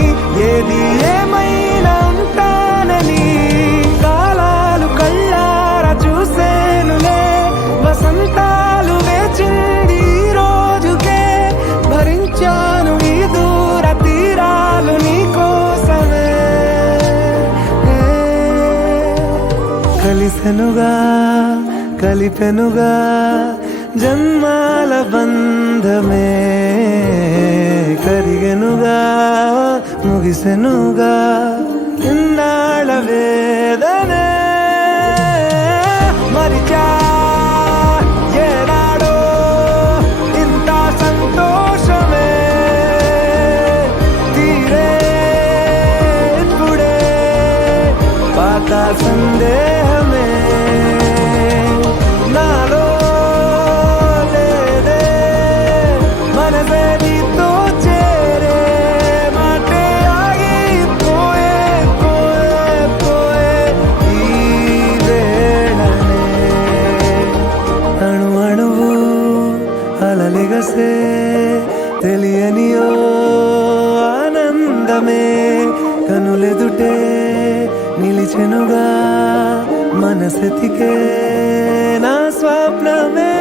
ఏది ఏమైనా ఉంటానని కాలాలు కళ్ళార చూసేనులే వసంతాలు వేచింది ఈ రోజుకే భరించాను ఈ దూర తీరాలు నీ కోసమే కలిసెనుగా కలిపెనుగా జన్మాల బంధమే కరిగెనుగా ముగిసెనుగా ఇన్నాళ్ళ వేదనే మరిచా ఏనాడో ఇంత సంతోషమే తీరే ఇప్పుడే పాత సందేహమే నాలో లేదే మనసే నీతో చేరే మాటే ఆగిపోయే పోయే పోయే ఈ వేళనే అణు అణువు అలలిగసే తెలియనియో ఆనందమే కనులెదుటే నిలిచెనుగా మనసెతికే నా స్వప్నమే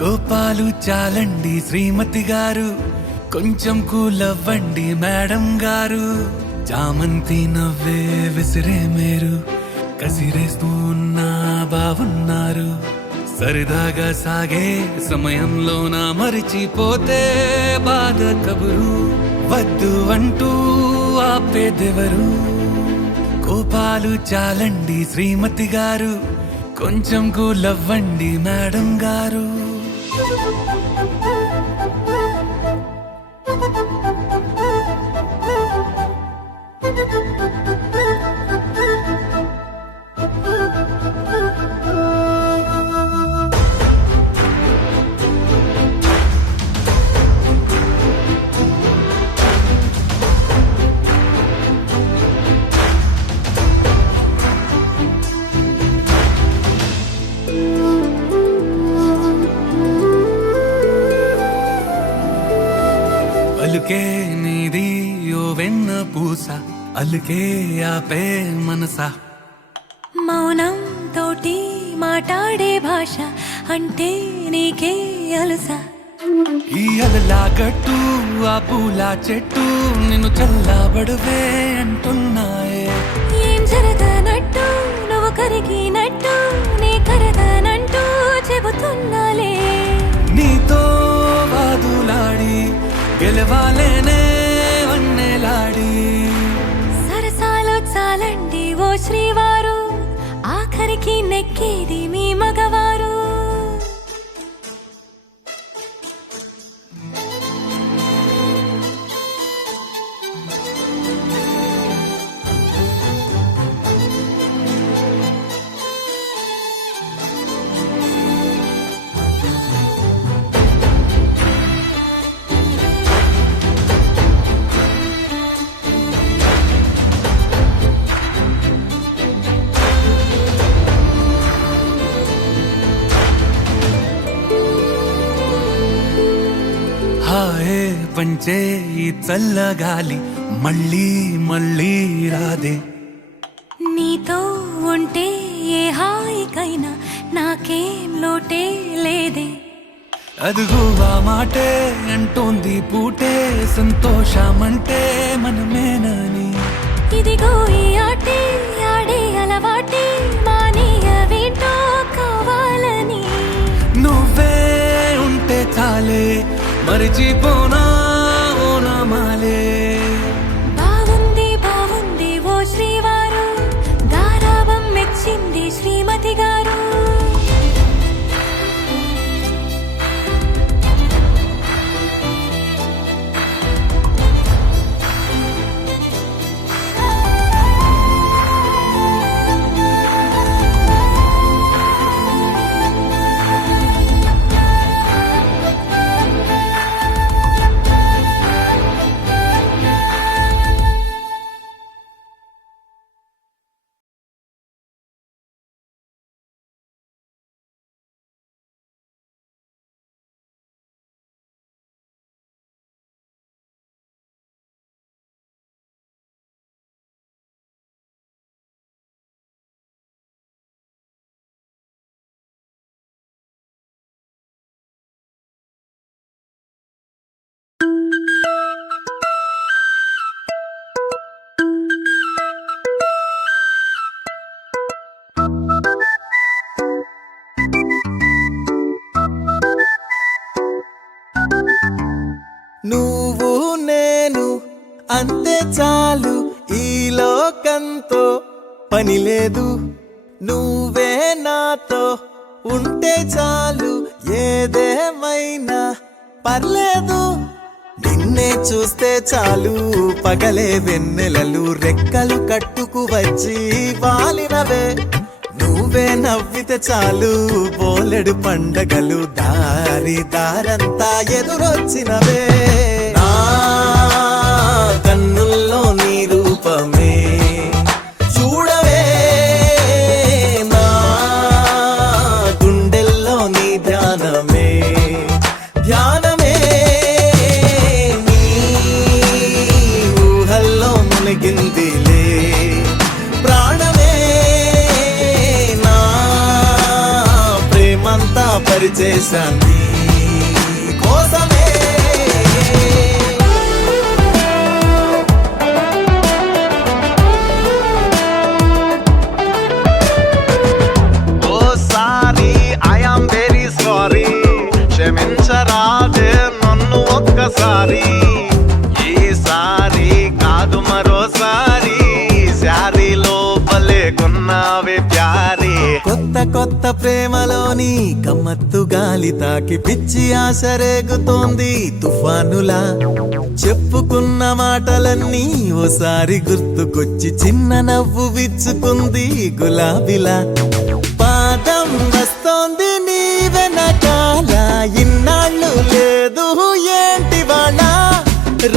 కోపాలు చాలండి శ్రీమతి గారు, కొంచెం కూలవ్వండి మేడం గారు. చామంతి నవ్వే విసిరే మీరు, కసిరేస్తూ ఉన్నా బాగున్నారు. సరదాగా సాగే సమయంలో నా మరిచిపోతే బాధ కబురు, వద్దు అంటూ ఆపేదెవరు. కోపాలు చాలండి శ్రీమతి గారు, కొంచెం కూలవ్వండి మేడం గారు. అలుకే నీది ఓ వెన్న పూస, అలుకే ఆపే మనసా. మౌనం తోటి మాట్లాడే భాష అంటే నీకే అలుసా. ఈ అలలా గట్టు ఆ పూల చెట్టు నిన్ను చల్లబడువే అంటున్నాయే. ఏం జరగనట్టు నువ్వు కరిగినట్టు నీ కరగనంటూ చెబుతున్నాలే. నీతో వాదులాడి గెలవాలేనే వన్నెలాడి. సరసాలు చాలండి ఓ శ్రీవారు, ఆఖరికి నెక్కేది మీ మగవారు. హాయే పంచే ఈ చల్లగాలి మళ్ళీ మళ్ళీ రాదే. నీతో ఉంటే ఏ హాయికైనా నాకేం లోటే లేదే. అదుగు ఆ మాటే అంటోంది పూటే, సంతోషమంటే మనమేనని. ఇదిగో ఈ ఆటే ఆడే అలవాటే మానేయవేంటో కావాలని. నువ్వే ఉంటే చాలే మరిచిపోనా ఓ నామాలే. బాగుంది బాగుంది ఓ శ్రీవారు, గారాబం మెచ్చింది శ్రీమతి గారు. అంతే చాలు ఈ లోకంతో పని లేదు నువ్వే నాతో ఉంటే చాలు ఏదేమైనా పర్లేదు నిన్నే చూస్తే చాలు పగలే వెన్నెలలు రెక్కలు కట్టుకు వచ్చి వాలినవే నువ్వే నవ్వితే చాలు బోలెడు పండగలు దారి దారంతా ఎదురొచ్చినవే నా కన్నుల్లో నీ రూపమే చూడవే నా గుండెల్లో నీ ధ్యానమే ధ్యానమే నీ ఊహల్లో మునిగిందిలే ప్రాణమే నా ప్రేమంతా పరిచేశాన్ని కోసమే ఓసారి ఐఆమ్ వెరీ సారీ క్షమించరాదే నన్ను ఒక్కసారి ఈసారి కాదు మరోసారి శారీ లోపలే కొన్నావే ప్యారీ కొత్త కొత్త ప్రేమలోని గమ్మత్తు గాలి తాకి పిచ్చి ఆశ రేగుతోంది తుఫానులా చెప్పుకున్న మాటలన్నీ ఓసారి గుర్తుకొచ్చి చిన్న నవ్వు విచ్చుకుంది గులాబీలా పాదం వస్తోంది